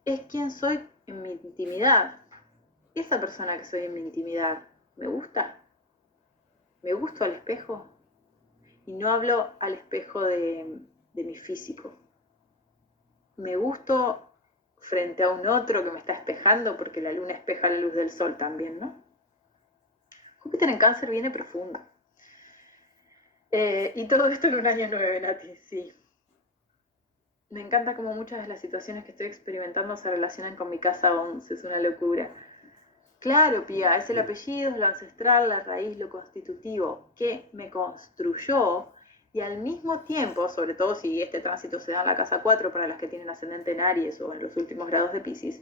Es quien soy en mi intimidad. Esa persona que soy en mi intimidad, ¿me gusta? ¿Me gusto al espejo? Y no hablo al espejo de mi físico. Me gusto frente a un otro que me está espejando, porque la luna espeja la luz del sol también, ¿no? Júpiter en Cáncer viene profundo. Y todo esto en un año 9, Nati, sí. Me encanta como muchas de las situaciones que estoy experimentando se relacionan con mi casa 11, es una locura. Claro, Pía, es el apellido, es lo ancestral, la raíz, lo constitutivo, que me construyó y al mismo tiempo, sobre todo si este tránsito se da en la casa 4 para las que tienen ascendente en Aries o en los últimos grados de Piscis,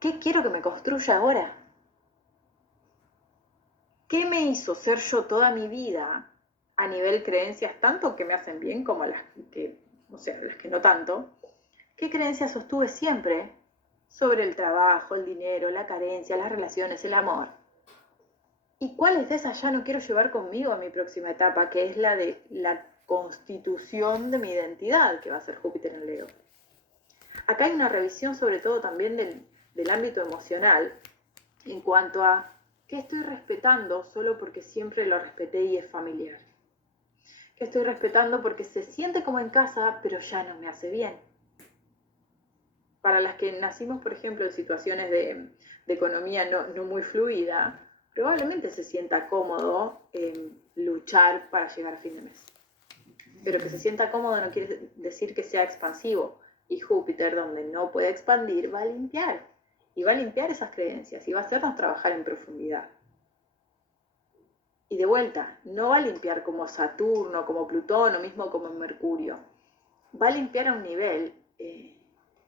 ¿qué quiero que me construya ahora? ¿Qué me hizo ser yo toda mi vida a nivel creencias, tanto que me hacen bien como las que, o sea, las que no tanto? ¿Qué creencias sostuve siempre sobre el trabajo, el dinero, la carencia, las relaciones, el amor? ¿Y cuáles de esas ya no quiero llevar conmigo a mi próxima etapa, que es la de la constitución de mi identidad, que va a ser Júpiter en Leo? Acá hay una revisión sobre todo también del ámbito emocional, en cuanto a qué estoy respetando solo porque siempre lo respeté y es familiar. ¿Qué estoy respetando porque se siente como en casa, pero ya no me hace bien? para las que nacimos, por ejemplo, en situaciones de economía no muy fluida, probablemente se sienta cómodo luchar para llegar a fin de mes. Pero que se sienta cómodo no quiere decir que sea expansivo. Y Júpiter, donde no puede expandir, va a limpiar. Y va a limpiar esas creencias y va a hacernos trabajar en profundidad. Y de vuelta, no va a limpiar como Saturno, como Plutón o mismo como Mercurio. Va a limpiar a un nivel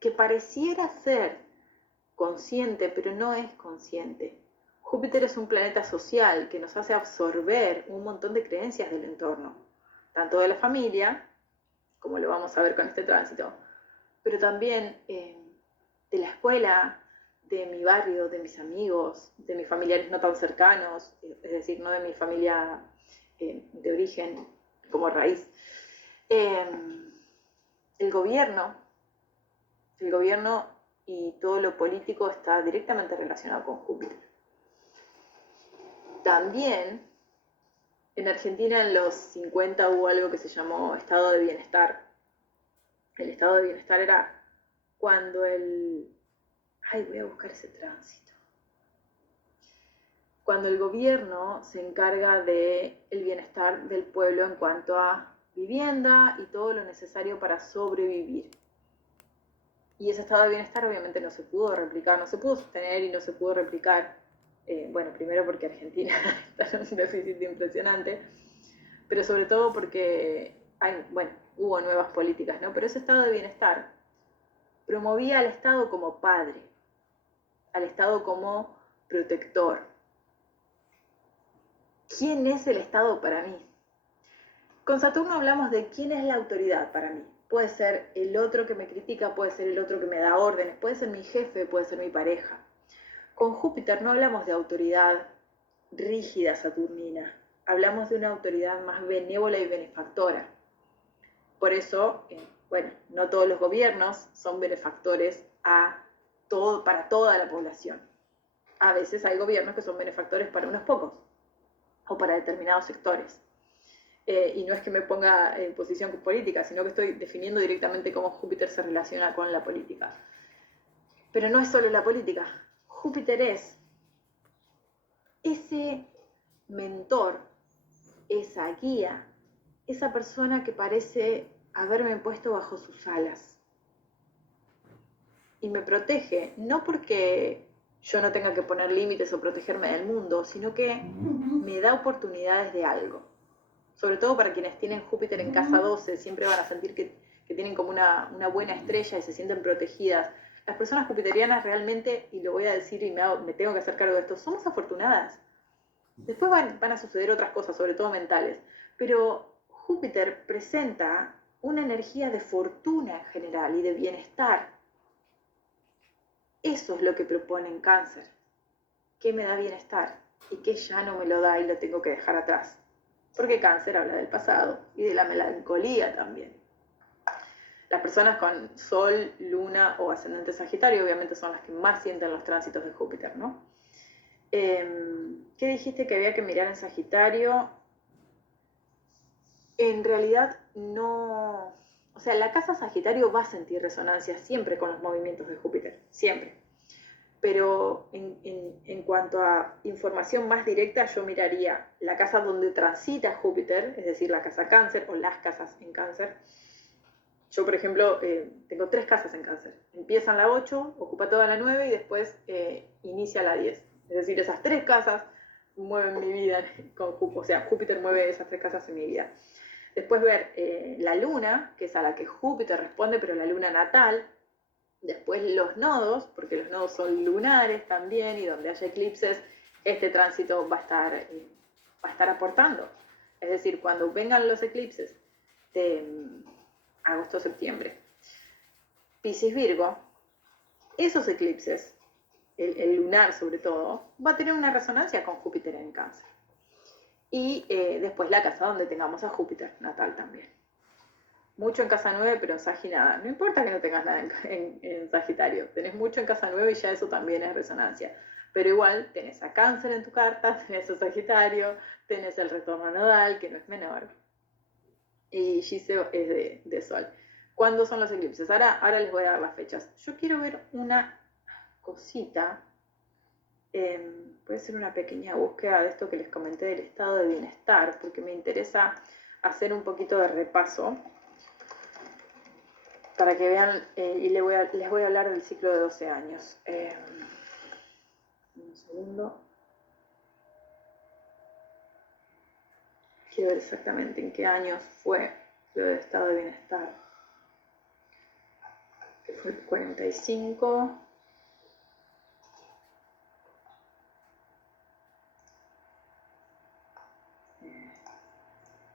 que pareciera ser consciente, pero no es consciente. Júpiter es un planeta social que nos hace absorber un montón de creencias del entorno, tanto de la familia, como lo vamos a ver con este tránsito, pero también de la escuela, de mi barrio, de mis amigos, de mis familiares no tan cercanos, es decir, no de mi familia de origen como raíz. El gobierno y todo lo político está directamente relacionado con Júpiter. También en Argentina en los 50 hubo algo que se llamó estado de bienestar. El estado de bienestar era cuando voy a buscar ese tránsito. Cuando el gobierno se encarga del bienestar del pueblo en cuanto a vivienda y todo lo necesario para sobrevivir. Y ese estado de bienestar obviamente no se pudo replicar, no se pudo sostener y no se pudo replicar. Primero porque Argentina está en un déficit impresionante, pero sobre todo porque hubo nuevas políticas, ¿no? Pero ese estado de bienestar promovía al Estado como padre, al Estado como protector. ¿Quién es el Estado para mí? Con Saturno hablamos de quién es la autoridad para mí. Puede ser el otro que me critica, puede ser el otro que me da órdenes, puede ser mi jefe, puede ser mi pareja. Con Júpiter no hablamos de autoridad rígida saturnina, hablamos de una autoridad más benévola y benefactora. Por eso, no todos los gobiernos son benefactores para toda la población. A veces hay gobiernos que son benefactores para unos pocos o para determinados sectores. Y no es que me ponga en posición política, sino que estoy definiendo directamente cómo Júpiter se relaciona con la política. Pero no es solo la política. Júpiter es ese mentor, esa guía, esa persona que parece haberme puesto bajo sus alas. Y me protege, no porque yo no tenga que poner límites o protegerme del mundo, sino que me da oportunidades de algo. Sobre todo para quienes tienen Júpiter en casa 12, siempre van a sentir que tienen como una buena estrella y se sienten protegidas. Las personas jupiterianas realmente, y lo voy a decir y me tengo que hacer cargo de esto, somos afortunadas. Después van a suceder otras cosas, sobre todo mentales, pero Júpiter presenta una energía de fortuna en general y de bienestar. Eso es lo que propone en Cáncer. ¿Qué me da bienestar? Y qué ya no me lo da y lo tengo que dejar atrás. Porque Cáncer habla del pasado y de la melancolía también. Las personas con Sol, Luna o Ascendente Sagitario obviamente son las que más sienten los tránsitos de Júpiter, ¿no? ¿Qué dijiste que había que mirar en Sagitario? En realidad no... O sea, la casa Sagitario va a sentir resonancia siempre con los movimientos de Júpiter, siempre. Pero en cuanto a información más directa, yo miraría la casa donde transita Júpiter, es decir, la casa Cáncer o las casas en Cáncer. Yo, por ejemplo, tengo 3 casas en Cáncer. Empieza en la 8, ocupa toda la 9 y después inicia la 10. Es decir, esas 3 casas mueven mi vida, o sea, Júpiter mueve esas 3 casas en mi vida. Después ver la luna, que es a la que Júpiter responde, pero la luna natal. Después los nodos, porque los nodos son lunares también, y donde haya eclipses, este tránsito va a estar aportando. Es decir, cuando vengan los eclipses de agosto-septiembre, Piscis-Virgo, esos eclipses, el lunar sobre todo, va a tener una resonancia con Júpiter en Cáncer. Y después la casa donde tengamos a Júpiter natal también. Mucho en casa 9, pero en Sagi nada. No importa que no tengas nada en Sagitario. Tenés mucho en casa 9 y ya eso también es resonancia. Pero igual tenés a Cáncer en tu carta, tenés a Sagitario, tenés el retorno nodal, que no es menor. Y Giseo es de Sol. ¿Cuándo son los eclipses? Ahora les voy a dar las fechas. Yo quiero ver una cosita. Puede ser una pequeña búsqueda de esto que les comenté del estado de bienestar, porque me interesa hacer un poquito de repaso para que vean, y les voy a hablar del ciclo de 12 años. Un segundo. Quiero ver exactamente en qué años fue lo del estado de bienestar. Que fue el 45.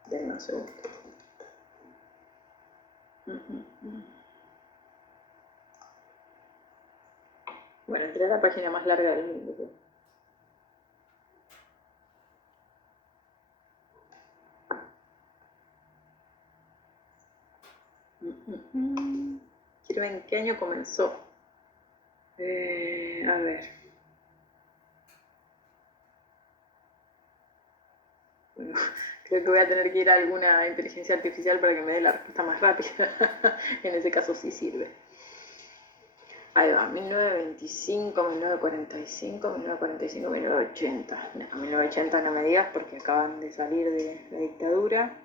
Denme un segundo. Bueno, entré a la página más larga del mundo. Quiero ver en qué año comenzó. A ver. Bueno, creo que voy a tener que ir a alguna inteligencia artificial para que me dé la respuesta más rápida. En ese caso sí sirve. Ahí va, 1925, 1945, 1945, 1980. No, 1980 no me digas porque acaban de salir de la dictadura.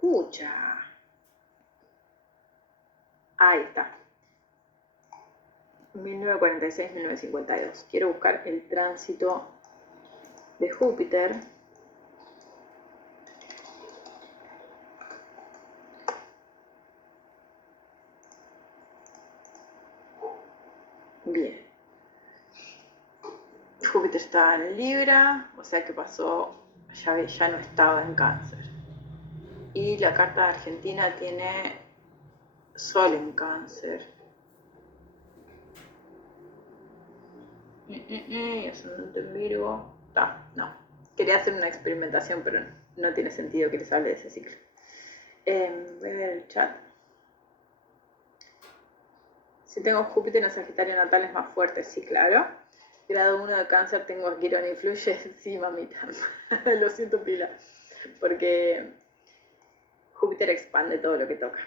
Pucha. Ahí está. 1946-1952. Quiero buscar el tránsito de Júpiter. Bien. Júpiter estaba en Libra, o sea que pasó, ya no estaba en Cáncer. Y la carta de Argentina tiene Sol en Cáncer. Y ascendente en Virgo. No. Quería hacer una experimentación, pero no tiene sentido que les hable de ese ciclo. Voy a ver el chat. Si tengo Júpiter en Sagitario natal es más fuerte, sí, claro. Grado 1 de Cáncer tengo a Quirón, ¿influye? Sí, mamita. Lo siento, pila. Porque Júpiter expande todo lo que toca.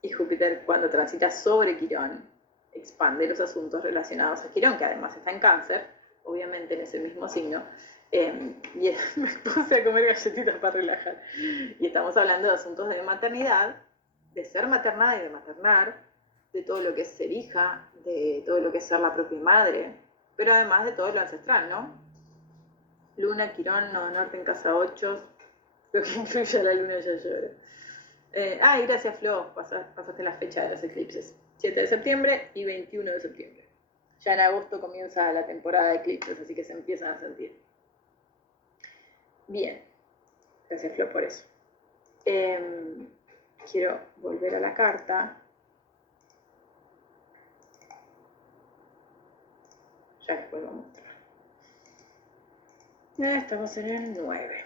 Y Júpiter, cuando transita sobre Quirón, expande los asuntos relacionados a Quirón, que además está en Cáncer, obviamente en ese mismo signo. Y me puse a comer galletitas para relajar. Y estamos hablando de asuntos de maternidad, de ser maternada y de maternar, de todo lo que es ser hija, de todo lo que es ser la propia madre, pero además de todo lo ancestral, ¿no? Luna, Quirón, Nodo Norte en casa 8, lo que incluye a la luna ya llora. Y gracias Flo, pasaste la fecha de los eclipses. 7 de septiembre y 21 de septiembre. Ya en agosto comienza la temporada de eclipses, así que se empiezan a sentir. Bien, gracias Flo por eso. Quiero volver a la carta. Ya les vuelvo a mostrar. Estamos en el 9.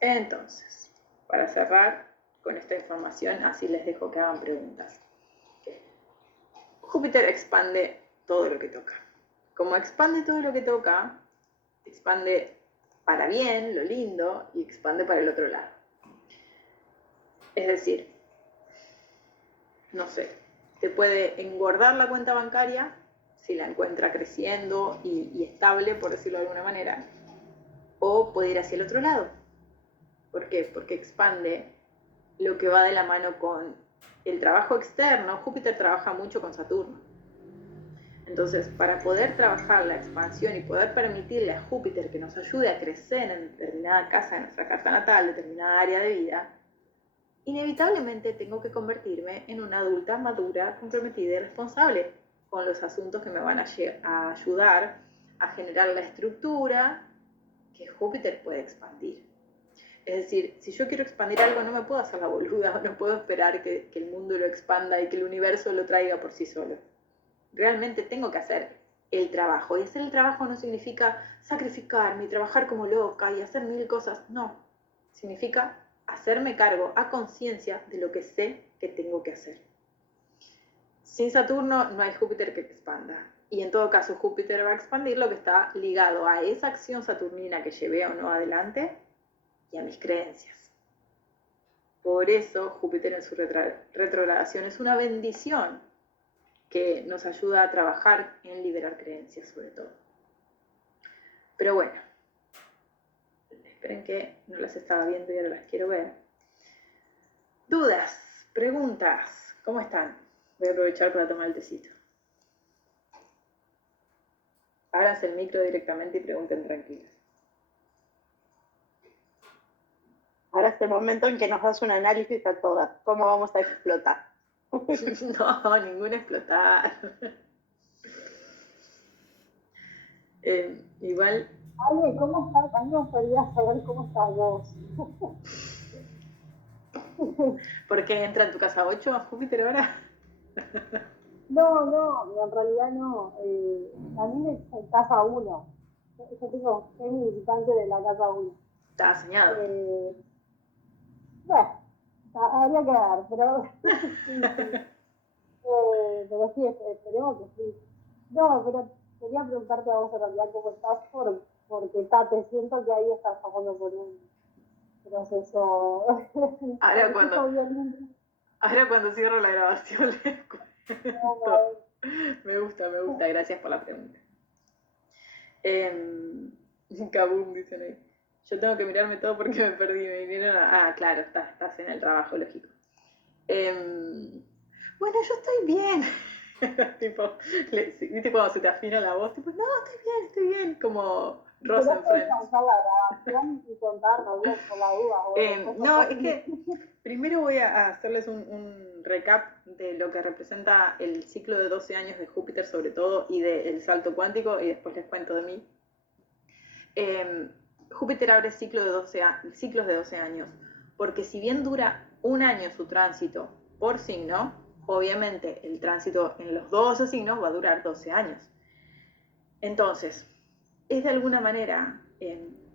Entonces, para cerrar con esta información, así les dejo que hagan preguntas. Júpiter expande todo lo que toca. Como expande todo lo que toca, expande para bien, lo lindo, y expande para el otro lado. Es decir, no sé, te puede engordar la cuenta bancaria si la encuentra creciendo y estable, por decirlo de alguna manera, o puede ir hacia el otro lado. ¿Por qué? Porque expande lo que va de la mano con el trabajo externo. Júpiter trabaja mucho con Saturno. Entonces, para poder trabajar la expansión y poder permitirle a Júpiter que nos ayude a crecer en determinada casa de nuestra carta natal, determinada área de vida, inevitablemente tengo que convertirme en una adulta madura, comprometida y responsable con los asuntos que me van a ayudar a generar la estructura que Júpiter puede expandir. Es decir, si yo quiero expandir algo, no me puedo hacer la boluda, no puedo esperar que el mundo lo expanda y que el universo lo traiga por sí solo. Realmente tengo que hacer el trabajo. Y hacer el trabajo no significa sacrificarme y trabajar como loca y hacer 1000 cosas. No. Significa hacerme cargo a conciencia de lo que sé que tengo que hacer. Sin Saturno no hay Júpiter que expanda. Y en todo caso, Júpiter va a expandir lo que está ligado a esa acción saturnina que llevé o no adelante y a mis creencias. Por eso, Júpiter en su retrogradación es una bendición que nos ayuda a trabajar en liberar creencias, sobre todo. Pero bueno, esperen que no las estaba viendo y ahora las quiero ver. Dudas, preguntas, ¿cómo están? Voy a aprovechar para tomar el tecito. Ábranse el micro directamente y pregunten tranquilos. Ahora es el momento en que nos das un análisis a todas. ¿Cómo vamos a explotar? No, ninguna explotar. Igual. Ale, ¿cómo estás? A mí me gustaría saber cómo estás vos. ¿Por qué entra en tu casa 8 a Júpiter ahora? No, en realidad no. A mí me en casa 1. Yo tengo, soy militante de la casa 1. Estaba soñado. Bueno, habría que ver, pero sí. Pero sí, esperemos que sí. No, pero quería preguntarte a vos en realidad cómo estás, porque te siento que ahí estás pasando por un proceso. Ahora cuando cierro la grabación les cuento. Me gusta, gracias por la pregunta. Kaboom, dicen ahí. Yo tengo que mirarme todo porque me perdí, me vinieron claro, estás en el trabajo, lógico. Bueno, yo estoy bien. Tipo, ¿viste cuando se te afina la voz? Tipo, no, estoy bien, como Rosa en Friends. No, es que primero voy a hacerles un recap de lo que representa el ciclo de 12 años de Júpiter sobre todo y del salto cuántico y después les cuento de mí. Júpiter abre ciclos de 12 años porque si bien dura un año su tránsito por signo, obviamente el tránsito en los 12 signos va a durar 12 años. Entonces, es de alguna manera,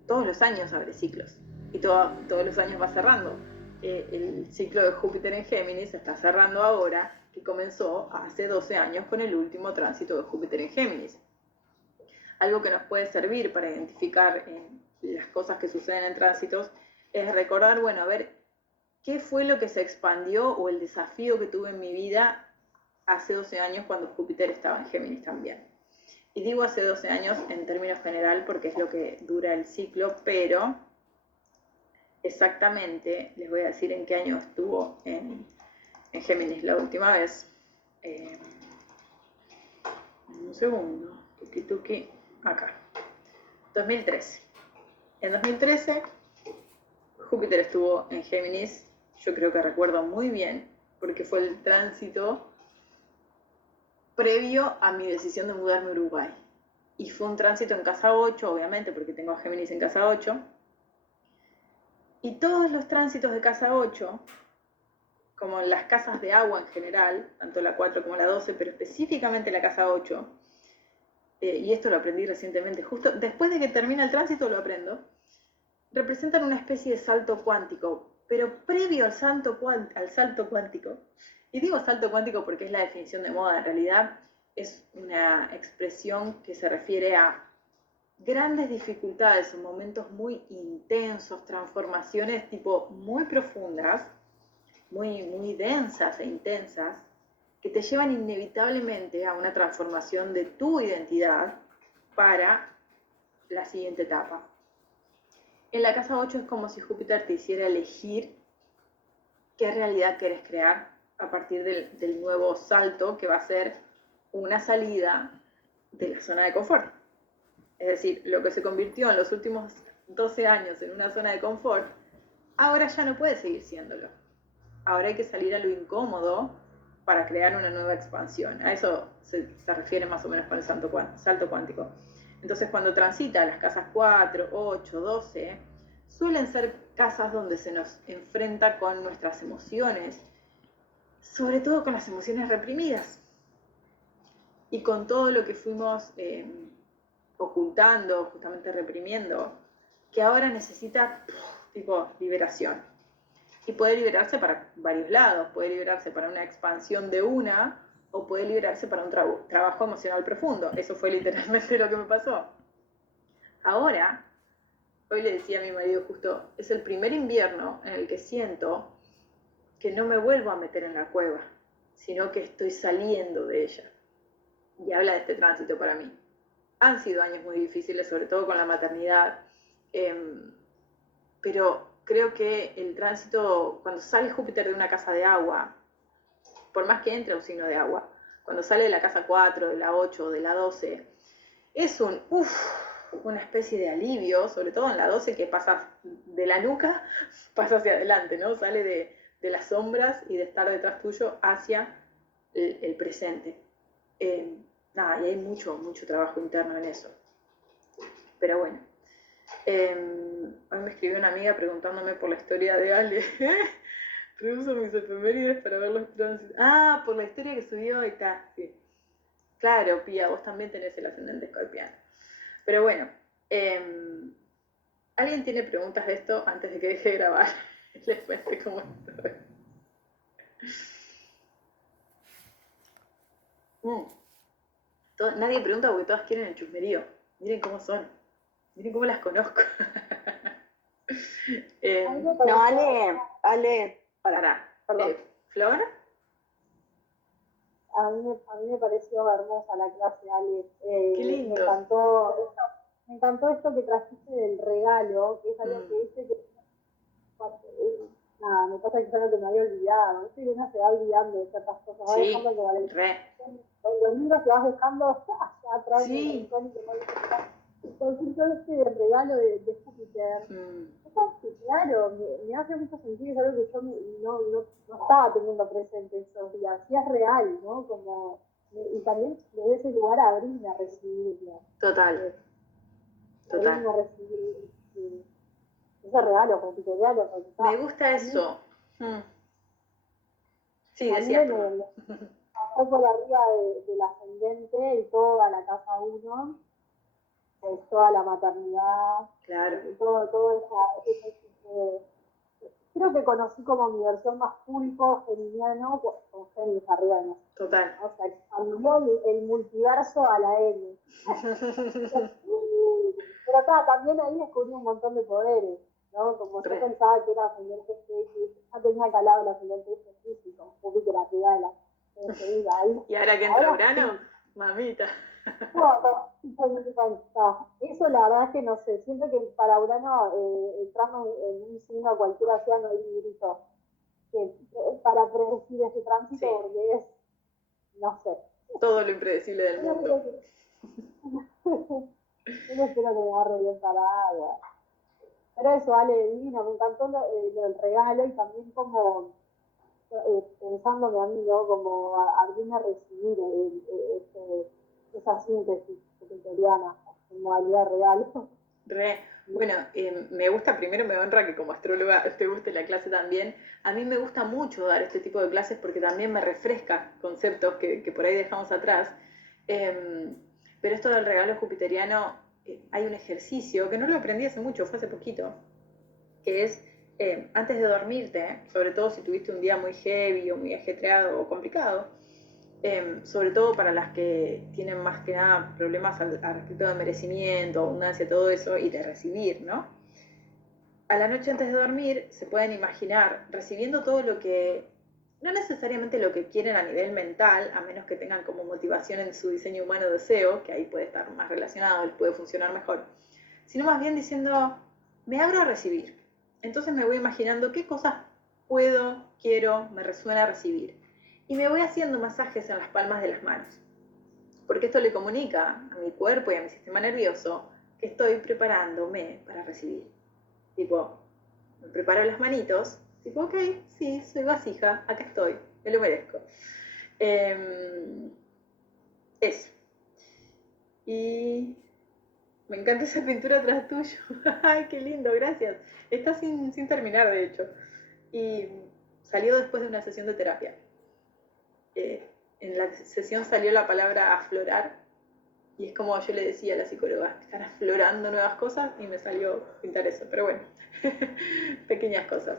todos los años abre ciclos y todos los años va cerrando. El ciclo de Júpiter en Géminis se está cerrando ahora, que comenzó hace 12 años con el último tránsito de Júpiter en Géminis. Algo que nos puede servir para identificar las cosas que suceden en tránsitos es recordar, bueno, a ver, ¿qué fue lo que se expandió o el desafío que tuve en mi vida hace 12 años cuando Júpiter estaba en Géminis también? Y digo hace 12 años en términos general porque es lo que dura el ciclo, pero exactamente les voy a decir en qué año estuvo en Géminis la última vez. Un segundo, tuki, acá. 2013. En 2013 Júpiter estuvo en Géminis, yo creo que recuerdo muy bien, porque fue el tránsito previo a mi decisión de mudarme a Uruguay. Y fue un tránsito en casa 8, obviamente, porque tengo a Géminis en casa 8. Y todos los tránsitos de casa 8, como las casas de agua en general, tanto la 4 como la 12, pero específicamente la casa 8, y esto lo aprendí recientemente, justo después de que termina el tránsito lo aprendo, representan una especie de salto cuántico, pero previo al salto cuántico, y digo salto cuántico porque es la definición de moda, en realidad es una expresión que se refiere a grandes dificultades o momentos muy intensos, transformaciones tipo muy profundas, muy densas e intensas, que te llevan inevitablemente a una transformación de tu identidad para la siguiente etapa. En la casa 8 es como si Júpiter te hiciera elegir qué realidad quieres crear a partir del nuevo salto que va a ser una salida de la zona de confort. Es decir, lo que se convirtió en los últimos 12 años en una zona de confort, ahora ya no puede seguir siéndolo. Ahora hay que salir a lo incómodo para crear una nueva expansión. A eso se refiere más o menos con el salto cuántico. Entonces, cuando transita las casas 4, 8, 12, suelen ser casas donde se nos enfrenta con nuestras emociones, sobre todo con las emociones reprimidas y con todo lo que fuimos ocultando, justamente reprimiendo, que ahora necesita liberación. Y puede liberarse para varios lados, puede liberarse para una expansión de una o puede liberarse para un trabajo emocional profundo. Eso fue literalmente lo que me pasó. Ahora, hoy le decía a mi marido justo, es el primer invierno en el que siento que no me vuelvo a meter en la cueva, sino que estoy saliendo de ella. Y habla de este tránsito para mí. Han sido años muy difíciles, sobre todo con la maternidad, pero creo que el tránsito, cuando sale Júpiter de una casa de agua, por más que entre a un signo de agua, cuando sale de la casa 4, de la 8, de la 12, es una especie de alivio, sobre todo en la 12, que pasa de la nuca, pasa hacia adelante, ¿no? Sale de las sombras y de estar detrás tuyo hacia el presente. Nada, y hay mucho trabajo interno en eso. Pero bueno. Hoy me escribió una amiga preguntándome por la historia de Ale. Reuso mis efemérides para ver los tránsitos. Ah, por la historia que subió y está, sí. Claro, Pía, vos también tenés el ascendente escorpiano. Pero bueno, ¿alguien tiene preguntas de esto antes de que deje de grabar? Les cuente cómo estoy. Nadie pregunta porque todas quieren el chusmerío. Miren cómo son. Miren cómo las conozco. No, Ale, Perdón. ¿Flor? A mí me pareció hermosa la clase, Ale. Qué lindo. Me encantó esto que trajiste del regalo, que es algo que dice que... Nada, me pasa que es algo que me había olvidado. ¿Viste? Que uno se va olvidando de ciertas cosas. Sí, los libros que vas dejando allá atrás sí. del rincón y que no disfrutas. Entonces, todo este regalo de Júpiter, claro, me hace mucho sentido, es algo que yo no estaba teniendo presente esos días, y es real, ¿no? Como, y también desde ese lugar abrirme a recibirlo. Total. Abrirme a recibir ese regalo jupiteriano. Me gusta eso. Sí, decías tú. Pasó por arriba del ascendente y toda la casa 1. Toda la maternidad, claro. todo creo que conocí como mi versión más pulpo geminiano con Géminis arriba de nosotros. Total. O sea, cambió el multiverso a la N. Pero también ahí descubrí un montón de poderes, ¿no? Como yo pensaba que era ascendente, que ya tenía calado el ascendente físico, un poquito la ciudad de la ahí. Y ahora que entra Urano, sí. Mamita. Eso la verdad es que no sé, siento que para Urano entramos en un signo cualquiera sea no hay librito para predecir ese tránsito, sí. Porque es, no sé. Todo lo impredecible del mundo. Yo espero que me agarre bien parada. Pero eso, Ale, divino, me encantó lo del regalo y también como pensándome a mí, ¿no? Como abrirme a recibir esa síntesis vegetariana en modalidad real. Bueno, me gusta, primero me honra que como astróloga te guste la clase también. A mí me gusta mucho dar este tipo de clases porque también me refresca conceptos que por ahí dejamos atrás. Pero esto del regalo jupiteriano, hay un ejercicio que no lo aprendí hace mucho, fue hace poquito, que es antes de dormirte, sobre todo si tuviste un día muy heavy o muy ajetreado o complicado, sobre todo para las que tienen más que nada problemas al respecto de merecimiento, abundancia, todo eso, y de recibir, ¿no? A la noche antes de dormir se pueden imaginar recibiendo todo lo que, no necesariamente lo que quieren a nivel mental, a menos que tengan como motivación en su diseño humano deseo, que ahí puede estar más relacionado, les puede funcionar mejor, sino más bien diciendo, me abro a recibir. Entonces me voy imaginando qué cosas puedo, quiero, me resuena recibir. Y me voy haciendo masajes en las palmas de las manos. Porque esto le comunica a mi cuerpo y a mi sistema nervioso que estoy preparándome para recibir. Tipo, me preparo las manitos, tipo, ok, sí, soy vasija, acá estoy, me lo merezco. Eso. Y me encanta esa pintura atrás tuyo. Ay, qué lindo, gracias. Está sin terminar, de hecho. Y salió después de una sesión de terapia. En la sesión salió la palabra aflorar y es como yo le decía a la psicóloga, están aflorando nuevas cosas y me salió pintar eso, pero bueno, pequeñas cosas.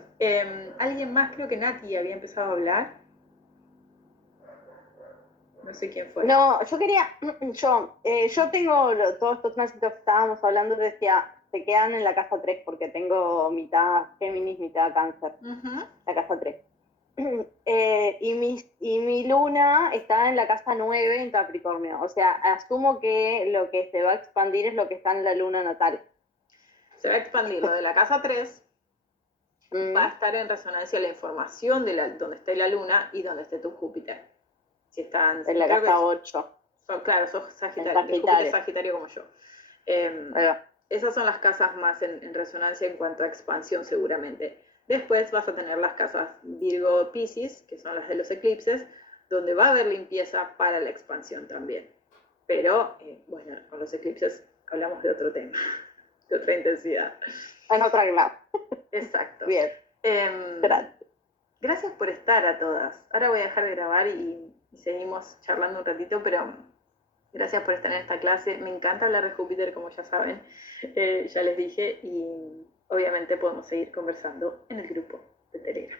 ¿Alguien más? Creo que Nati había empezado a hablar. No sé quién fue. No, yo quería, yo tengo todos estos tránsitos que estábamos hablando, decía, se quedan en la casa 3 porque tengo mitad Géminis, mitad Cáncer, la casa 3. Y mi luna está en la casa 9 en Capricornio, o sea, asumo que lo que se va a expandir es lo que está en la luna natal. Se va a expandir lo de la casa 3, va a estar en resonancia la información de donde esté la luna y donde esté tu Júpiter. Si están, en la casa 8. Claro, sos Sagitario, Júpiter Sagitario como yo. Esas son las casas más en resonancia en cuanto a expansión seguramente. Después vas a tener las casas Virgo, Piscis, que son las de los eclipses, donde va a haber limpieza para la expansión también. Pero, bueno, con los eclipses hablamos de otro tema, de otra intensidad. En otra clase. Exacto. Bien. Gracias por estar a todas. Ahora voy a dejar de grabar y seguimos charlando un ratito, pero gracias por estar en esta clase. Me encanta hablar de Júpiter, como ya saben, ya les dije, y obviamente podemos seguir conversando en el grupo de Telegram.